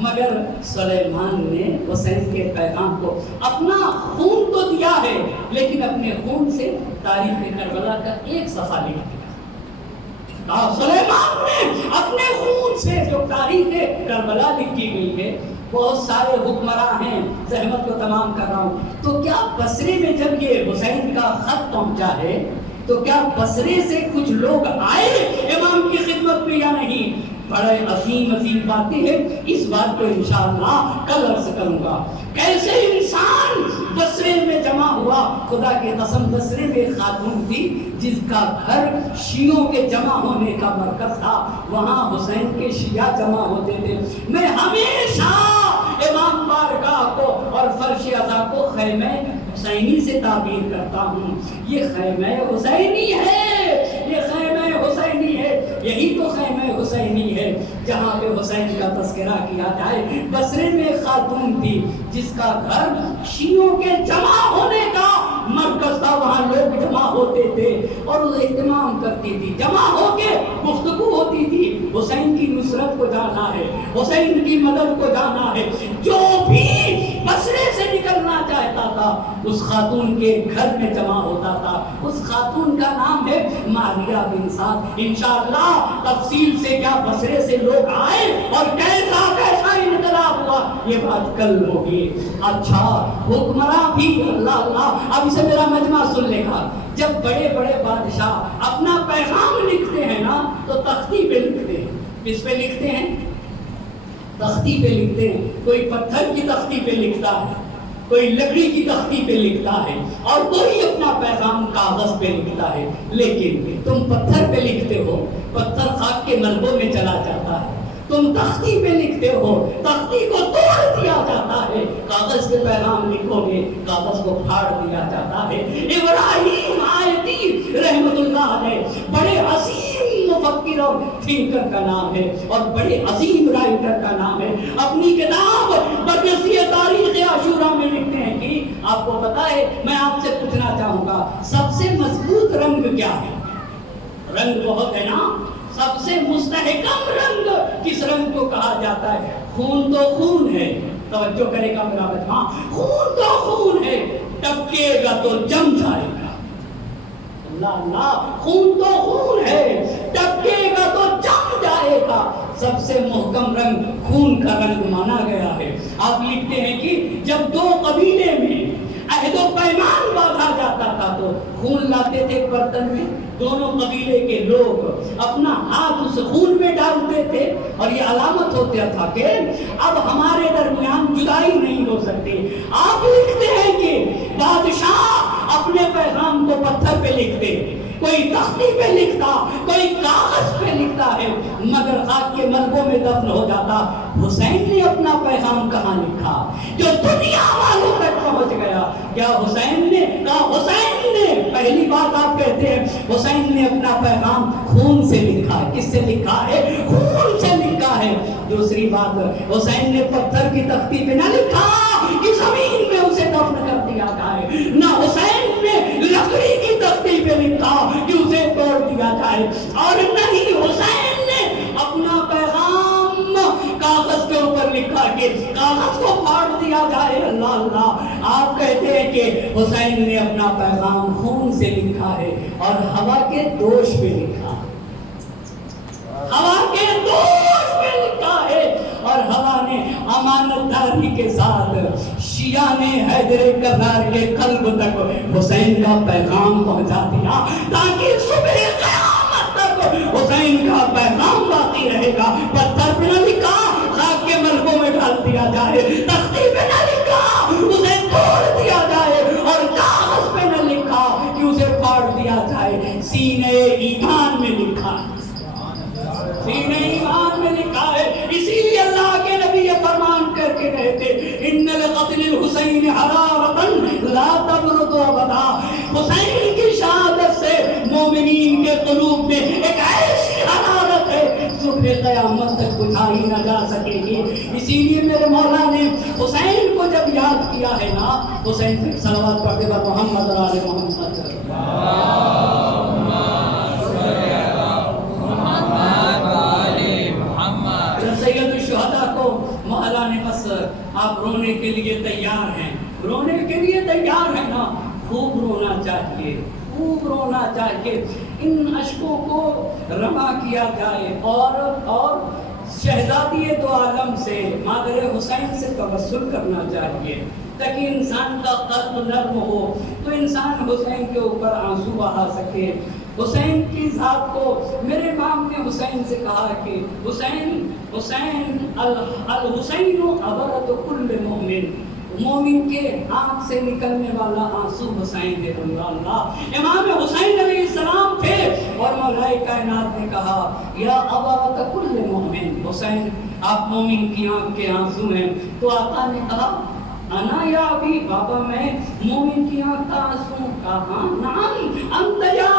مگر سلیمان نے حسین کے پیغام کو اپنا خون تو دیا ہے لیکن اپنے خون سے تاریخ کربلا کا ایک صفحہ لکھ دیا۔ سلیمان نے اپنے خون سے جو تاریخ کربلا لکھی گئی ہے، بہت سارے حکمراں ہیں، زحمت کو تمام کر رہا ہوں، تو کیا بصرے میں جب یہ حسین کا خط پہنچا ہے تو کیا بصرے سے کچھ لوگ آئے امام کی خدمت میں یا نہیں؟ بڑے عظیم عظیم باتیں ہیں، اس بات کو انشاءاللہ کل عرض کروں گا۔ کیسے انسان بصرے میں جمع ہوا؟ خدا کی قسم، بصرے میں ایک خاتون تھی جس کا گھر شیعوں کے جمع ہونے کا مرکز تھا، وہاں حسین کے شیعہ جمع ہوتے تھے۔ میں ہمیشہ امام بارگاہ کو اور فرش عزا کو خیمہ حسینی سے تعبیر کرتا ہوں۔ یہ خیمہ حسینی ہے، یہ خیمہ حسینی ہے، یہی تو خیمہ حسینی حسینی ہے جہاں پہ حسین کا تذکرہ کیا جائے۔ بصرے میں ایک خاتون تھی جس کا گھر شیعوں کے جمع ہونے کا مرکز تھا، وہاں لوگ جمع ہوتے تھے اور وہ اہتمام کرتی تھی، جمع ہو کے گفتگو ہوتی تھی، حسین کی نصرت کو جانا ہے، حسین کی مدد کو جانا ہے۔ جو بھی بصرے سے نکلنا چاہتا تھا اس خاتون کے گھر میں جمع ہوتا تھا۔ اس خاتون کا نام ہے ماریہ بن سعد۔ انشاءاللہ تفصیل سے کیا بصرے سے لوگ آئے اور کیسا انقلاب ہوا یہ بات کل ہوگی۔ اچھا حکمراں بھی اللہ اللہ، اب اسے میرا مجمع سن لے گا، جب بڑے بڑے بادشاہ اپنا پیغام لکھتے ہیں نا تو تختی پہ لکھتے ہیں۔ کس پہ لکھتے ہیں؟ تختی پہ لکھتے ہیں۔ کوئی پتھر کی تختی پہ لکھتا ہے، کوئی لکڑی کی تختی پہ لکھتا ہے، اور کوئی اپنا پیغام کاغذ پہ لکھتا ہے۔ لیکن تم پتھر پہ لکھتے ہو، پتھر خاک کے ملبوں میں چلا جاتا ہے۔ تم تختی پہ لکھتے ہو، تختی کو توڑ دیا جاتا ہے۔ کاغذ پہ پیغام لکھو گے، کاغذ کو پھاڑ دیا جاتا ہے۔ ابراہیم آیتی رحمت اللہ علیہ بڑے عظیم مفکر اور تھنکر کا نام ہے اور بڑے عظیم رائٹر کا نام ہے۔ اپنی کتاب بررسی تاریخ عاشورہ میں لکھتے ہیں کہ آپ کو پتا ہے، میں آپ سے پوچھنا چاہوں گا سب سے مضبوط رنگ کیا ہے؟ رنگ بہت ہے نا، سب سے مستحکم رنگ کس رنگ کو کہا جاتا ہے؟ خون تو خون ہے، توجہ کرے گا میرا بچہ، خون تو خون ہے، ٹپکے گا تو جم جائے گا۔ اللہ اللہ، خون تو خون ہے، ٹپکے گا تو جم جائے گا۔ سب سے محکم رنگ خون کا رنگ مانا گیا ہے۔ آپ لکھتے ہیں کہ جب دو قبیلے میں عہد و پیمان باندھا جاتا تھا تو خون لاتے تھے برتن میں، دونوں قبیلے کے لوگ اپنا ہاتھ اس خون میں ڈالتے تھے اور یہ علامت ہوتا تھا کہ اب ہمارے درمیان جدائی نہیں ہو سکتی۔ آپ لکھتے ہیں کہ بادشاہ اپنے پیغام کو پتھر پہ لکھتے، کوئی تختی پہ لکھتا، کوئی کاغذ پہ لکھتا ہے، مگر خاک کے ملبوں میں دفن ہو جاتا۔ حسین نے اپنا پیغام کہاں لکھا جو دنیا والوں تک پہنچ گیا؟ کیا حسین نے کہا؟ حسین نے پہلی بات آپ کہتے ہیں حسین نے اپنا پیغام خون سے لکھا ہے۔ کس سے لکھا ہے؟ خون سے لکھا ہے۔ دوسری بات، حسین نے پتھر کی تختی پہ نہ لکھا کہ زمین میں اسے دفن کر دیا جائے، نہ حسین نے لکڑی کی تختی پہ لکھا کہ اسے توڑ دیا جائے، اور نہیں حسین نے اپنا پیغام کاغذ کے اوپر لکھا کہ کاغذ کو پھاڑ دیا جائے۔ اللہ اللہ، آپ کہتے ہیں کہ حسین نے اپنا پیغام خون سے لکھا ہے اور ہوا کے دوش پہ لکھا، ہوا کے دوش پہ لکھا ہے، اور ہوا نے امانت داری کے ساتھ شیعہ نے حیدر کرار کے قلب تک حسین کا پیغام پہنچا دیا تاکہ صبح قیامت تک حسین کا پیغام باقی رہے گا۔ پتھر پہ نہ لکھا خاک کے ملبوں میں ڈال دیا جائے، تختی پہ نہ لکھا اسے توڑ دیا جائے، اور کاغذ پہ نہ لکھا کہ اسے پھاڑ دیا جائے، سینے ایمان میں لکھا، سینے ایمان میں لکھا ہے۔ اسی لیے اللہ کے نبی یہ فرمان کر کے کہتے ان لقتل الحسین حرارۃ لا تبرد ابدا، حسین کی شہادت سے مومنین کے قلوب میں ایک ایسی حرارت ہے صبح قیامت تک بجھائی نہ جا سکے گی۔ اسی لیے میرے مولا نے حسین کو جب یاد کیا ہے نا، حسین سے صلوات پڑھتے ہوئے محمد اور آل محمد سید الشہداء کو مولا نے بس آپ رونے کے لیے تیار ہیں، رونے کے لیے تیار ہیں نا، خوب رونا چاہیے، خوب رونا چاہیے، ان اشکوں کو رما کیا جائے، اور شہزادی دو عالم سے مادر حسین سے توسل کرنا چاہیے تاکہ انسان کا قلب نرم ہو تو انسان حسین کے اوپر آنسو بہا سکے۔ حسین کی ذات کو میرے امام نے حسین سے کہا کہ حسین الحسین ابرۃ کل مومن، مومن کے آنکھ سے نکلنے والا آنسو حسین ہے۔ اللہ اللہ، امام حسین علیہ السلام تھے اور مولا کائنات نے کہا یا ابرۃ کل مومن، حسین آپ مومن کی آنکھ کے آنسو ہیں۔ تو آقا نے کہا انا یا ابی بابا میں مومن کی آنکھ کا آنسو کہاں نام انت یا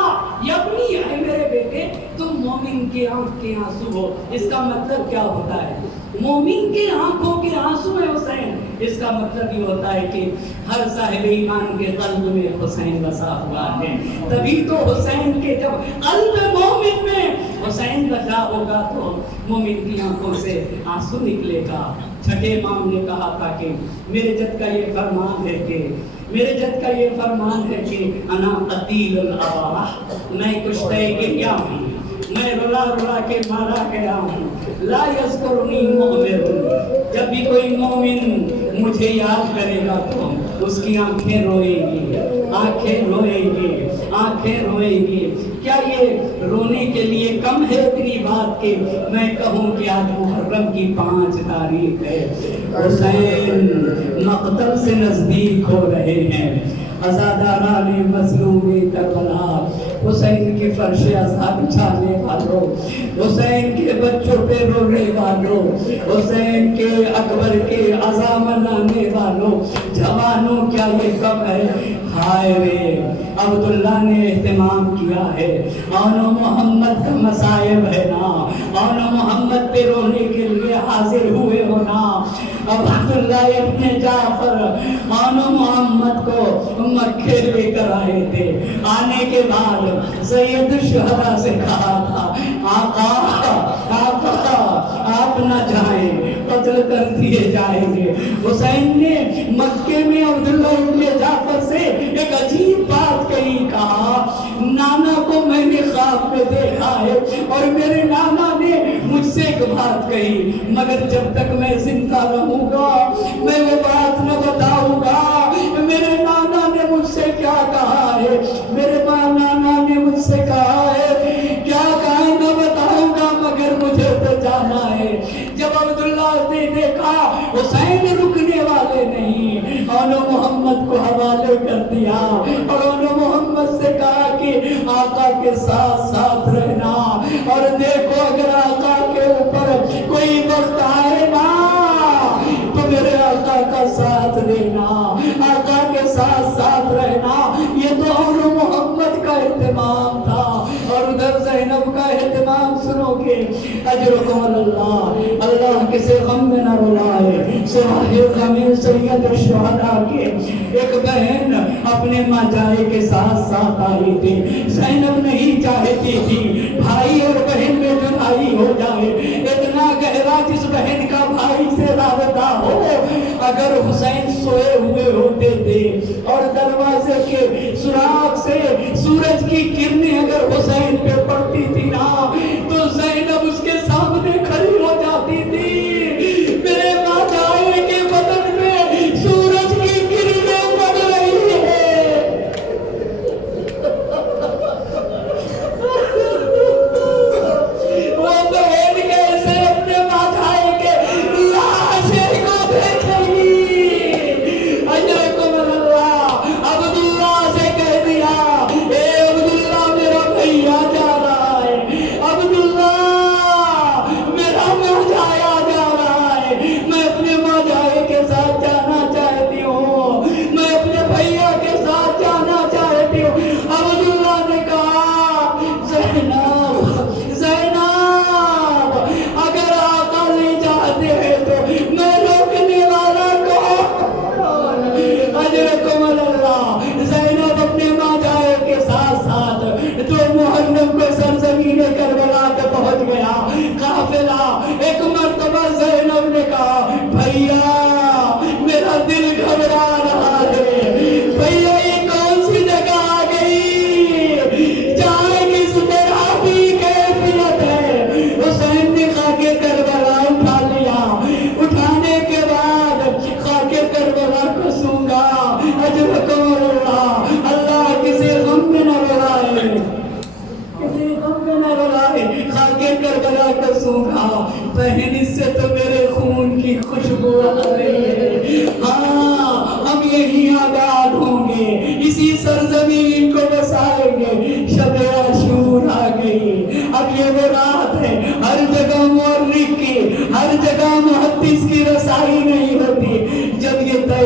ابنی اے میرے بیٹے تم مومن کی آنکھ کے آنسو ہو. اس کا مطلب کیا ہوتا ہے؟ مومن کی آنکھوں کے آنسو ہے حسین. اس کا مطلب یہ ہوتا ہے کہ ہر صاحب ایمان کے قلب میں حسین بسا ہوا ہے. تبھی تو حسین کے جب قلب مومن میں حسین بسا ہوگا تو مومن کی آنکھوں سے آنسو نکلے گا. چھٹے امام نے کہا تھا کہ میرے جد کا یہ فرمان ہے کہ انا قتیل الاباح، میں کشتہ گریا ہوں، میں رلا رلا کے مارا گیا ہوں. لا یذکرنی مؤمن، جب بھی کوئی مومن مجھے یاد کرے گا تو اس کی آنکھیں روئیں گی، آنکھیں روئیں گی. کیا یہ رونے کے لیے کم ہے اتنی بات کہ میں کہوں کہ آج محرم کی 5 تاریخ ہے، حسین مقتل سے نزدیک ہو رہے ہیں. عزاداران مظلومی کربلا، حسین کی فرش عزا بچھانے والوں، حسین کے بچوں پہ رونے والوں، حسین کے اکبر کے عزا منانے والوں، جوانوں کیا یہ کم ہے؟ ہائے رے عبداللہ نے اہتمام کیا ہے. آن محمد کا مصائب ہے نا، آن محمد پہ رونے کے لیے حاضر ہوئے ہونا. اب عبداللہ ابن جعفر آن محمد کو مکے لے کر آئے تھے. آنے کے بعد سید الشہداء سے کہا تھا آقا آپ نہ جائیں، قتل کر دیے جائیں گے. حسین نے مکے میں عبداللہ ابن جعفر سے ایک عجیب بات کہی. کہا نانا کو میں نے خواب میں دیکھا ہے اور میرے نانا نے مجھ سے ایک بات کہی، مگر جب تک میں زندہ رہوں گا میں وہ بات نہ بتاؤں گا. میرے نانا نے مجھ سے کیا کہا ہے، میرے نانا نے مجھ سے کہا ہے، کیا کہا ہے نہ بتاؤں گا مگر مجھے تو جانا ہے. جب عبداللہ نے دیکھا حسین رکنے والے نہیں، اور محمد کو حوالے کر دیا اور محمد سے کہا کہ آقا کے ساتھ ساتھ رہنا، اور دیکھو اگر آقا کے اوپر کوئی وقت آئے نا تو میرے آقا کا ساتھ دینا، آقا کے ساتھ ساتھ رہنا. یہ تو اور محمد کا اہتمام تھا. اور ادھر زینب کا اہتمام سنو گے، اجرکم اللہ، اللہ کسی غم میں نہ رلائے سوائے غم سید الشہداء کے. ایک بہن اپنے ماں جائے کے ساتھ ساتھ آئی تھی. زینب نہیں چاہتی تھی بھائی اور بہن میں جدائی ہو جائے. اتنا گہرا جس بہن کا بھائی سے رابطہ ہو، اگر حسین سوئے ہوئے ہوتے تھے اور دروازے کے سوراخ سے سورج کی کرنیں اگر حسین پہ پڑتی تھی نا تو زینب اس کے سامنے کھڑی ہو جاتی تھی. میرے ماں جائے کے بدن میں سورج کی کرنیں پڑ رہی ہے. وہ بہن کیسے اپنے ماں جائے کے لاشیں کو دیکھے گی؟ اجرکم اللہ، عبداللہ سے کہہ دیا اے عبداللہ میرا بھیا جا رہا ہے، عبداللہ میرا ماں جایا جا رہا ہے، میں اپنے ماں جائے کے ساتھ جانا چاہتی ہوں، میں اپنے بھیا کے ساتھ جانا چاہتی ہوں. عبداللہ نے کہا زینب اگر آقا لے جاتے ہیں تو میں روکنے والا کون؟ اجرکم اللہ. زینب اپنے ماں جائے کے ساتھ ساتھ تو محرم کو سرزمین کربلا پہ پہنچ گیا قافلہ. ایک مرتبہ زینب نے کہا بھیا میرا دل گھبرا رہا ہے، بھیا یہ کون سی جگہ آ گئی جہاں کس طرح کی کیفیت ہے. حسین نے خاکے کربلا اٹھا لیا، اٹھانے کے بعد خاکے کربلا کو سونگا. اجرکم اللہ، اللہ کسی غم میں نہ رلائے، کسی غم میں نہ رلائے. خاکے کربلا کو سونگا. بہن اس سے تو میرے خون کی خوشبو آ رہی ہے. ہاں ہم یہی آباد ہوں گے، اسی سرزمین کو بسائیں گے. شب عاشور آ گئی، اب یہ وہ رات ہے ہر جگہ مورخ کی، ہر جگہ محدث کی رسائی نہیں ہوتی. جب یہ طے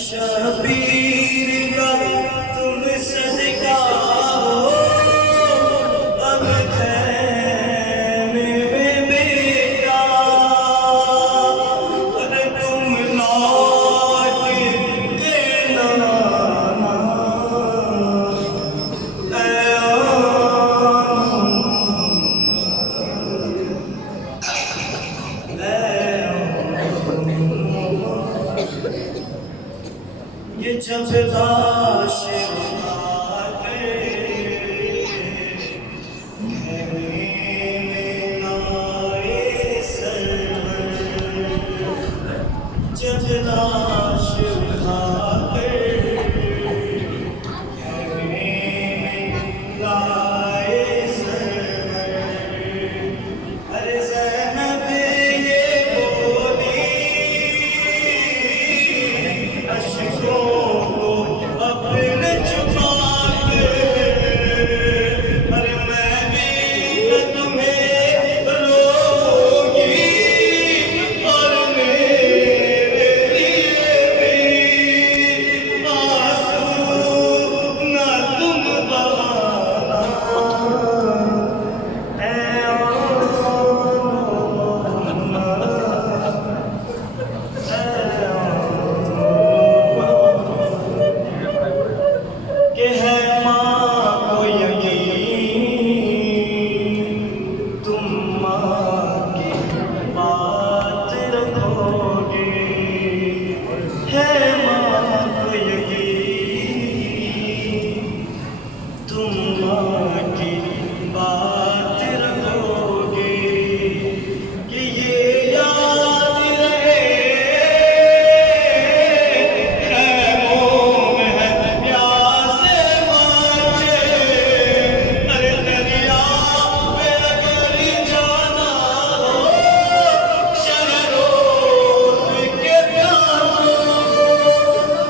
شبیر کا تم صدقہ ہو اب خیمے میں بیٹا اور تم لوٹ کے نہ آنا اے یہ جب لاش اٹھاتے جب لاش اٹھاتے لائے سر ارے زینب یہ بولی اشکوں اپنے چھپا کے ارے میں بھی نہ تمہیں روؤں گی اور میرے لیے بھی آنسو نہ تم بہانا اے کہ ہے ماں کو یقین تم ماں کی بات رکھو گے ہے ماں کو یقین تم ماں کی بات رکھو گے کہ یہ یاد رہے خیموں میں ہے پیاسے بچے ارے دریا میں اگر جانا ہو شہروز کے پیاسوں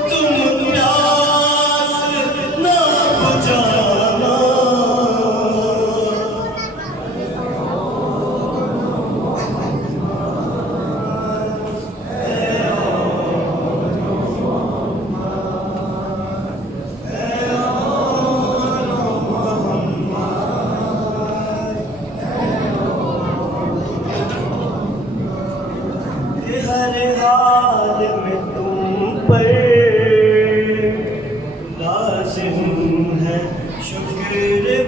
تم پیاس نہ بجھانا کہ ہر حال میں تم پر لازم ہے شکر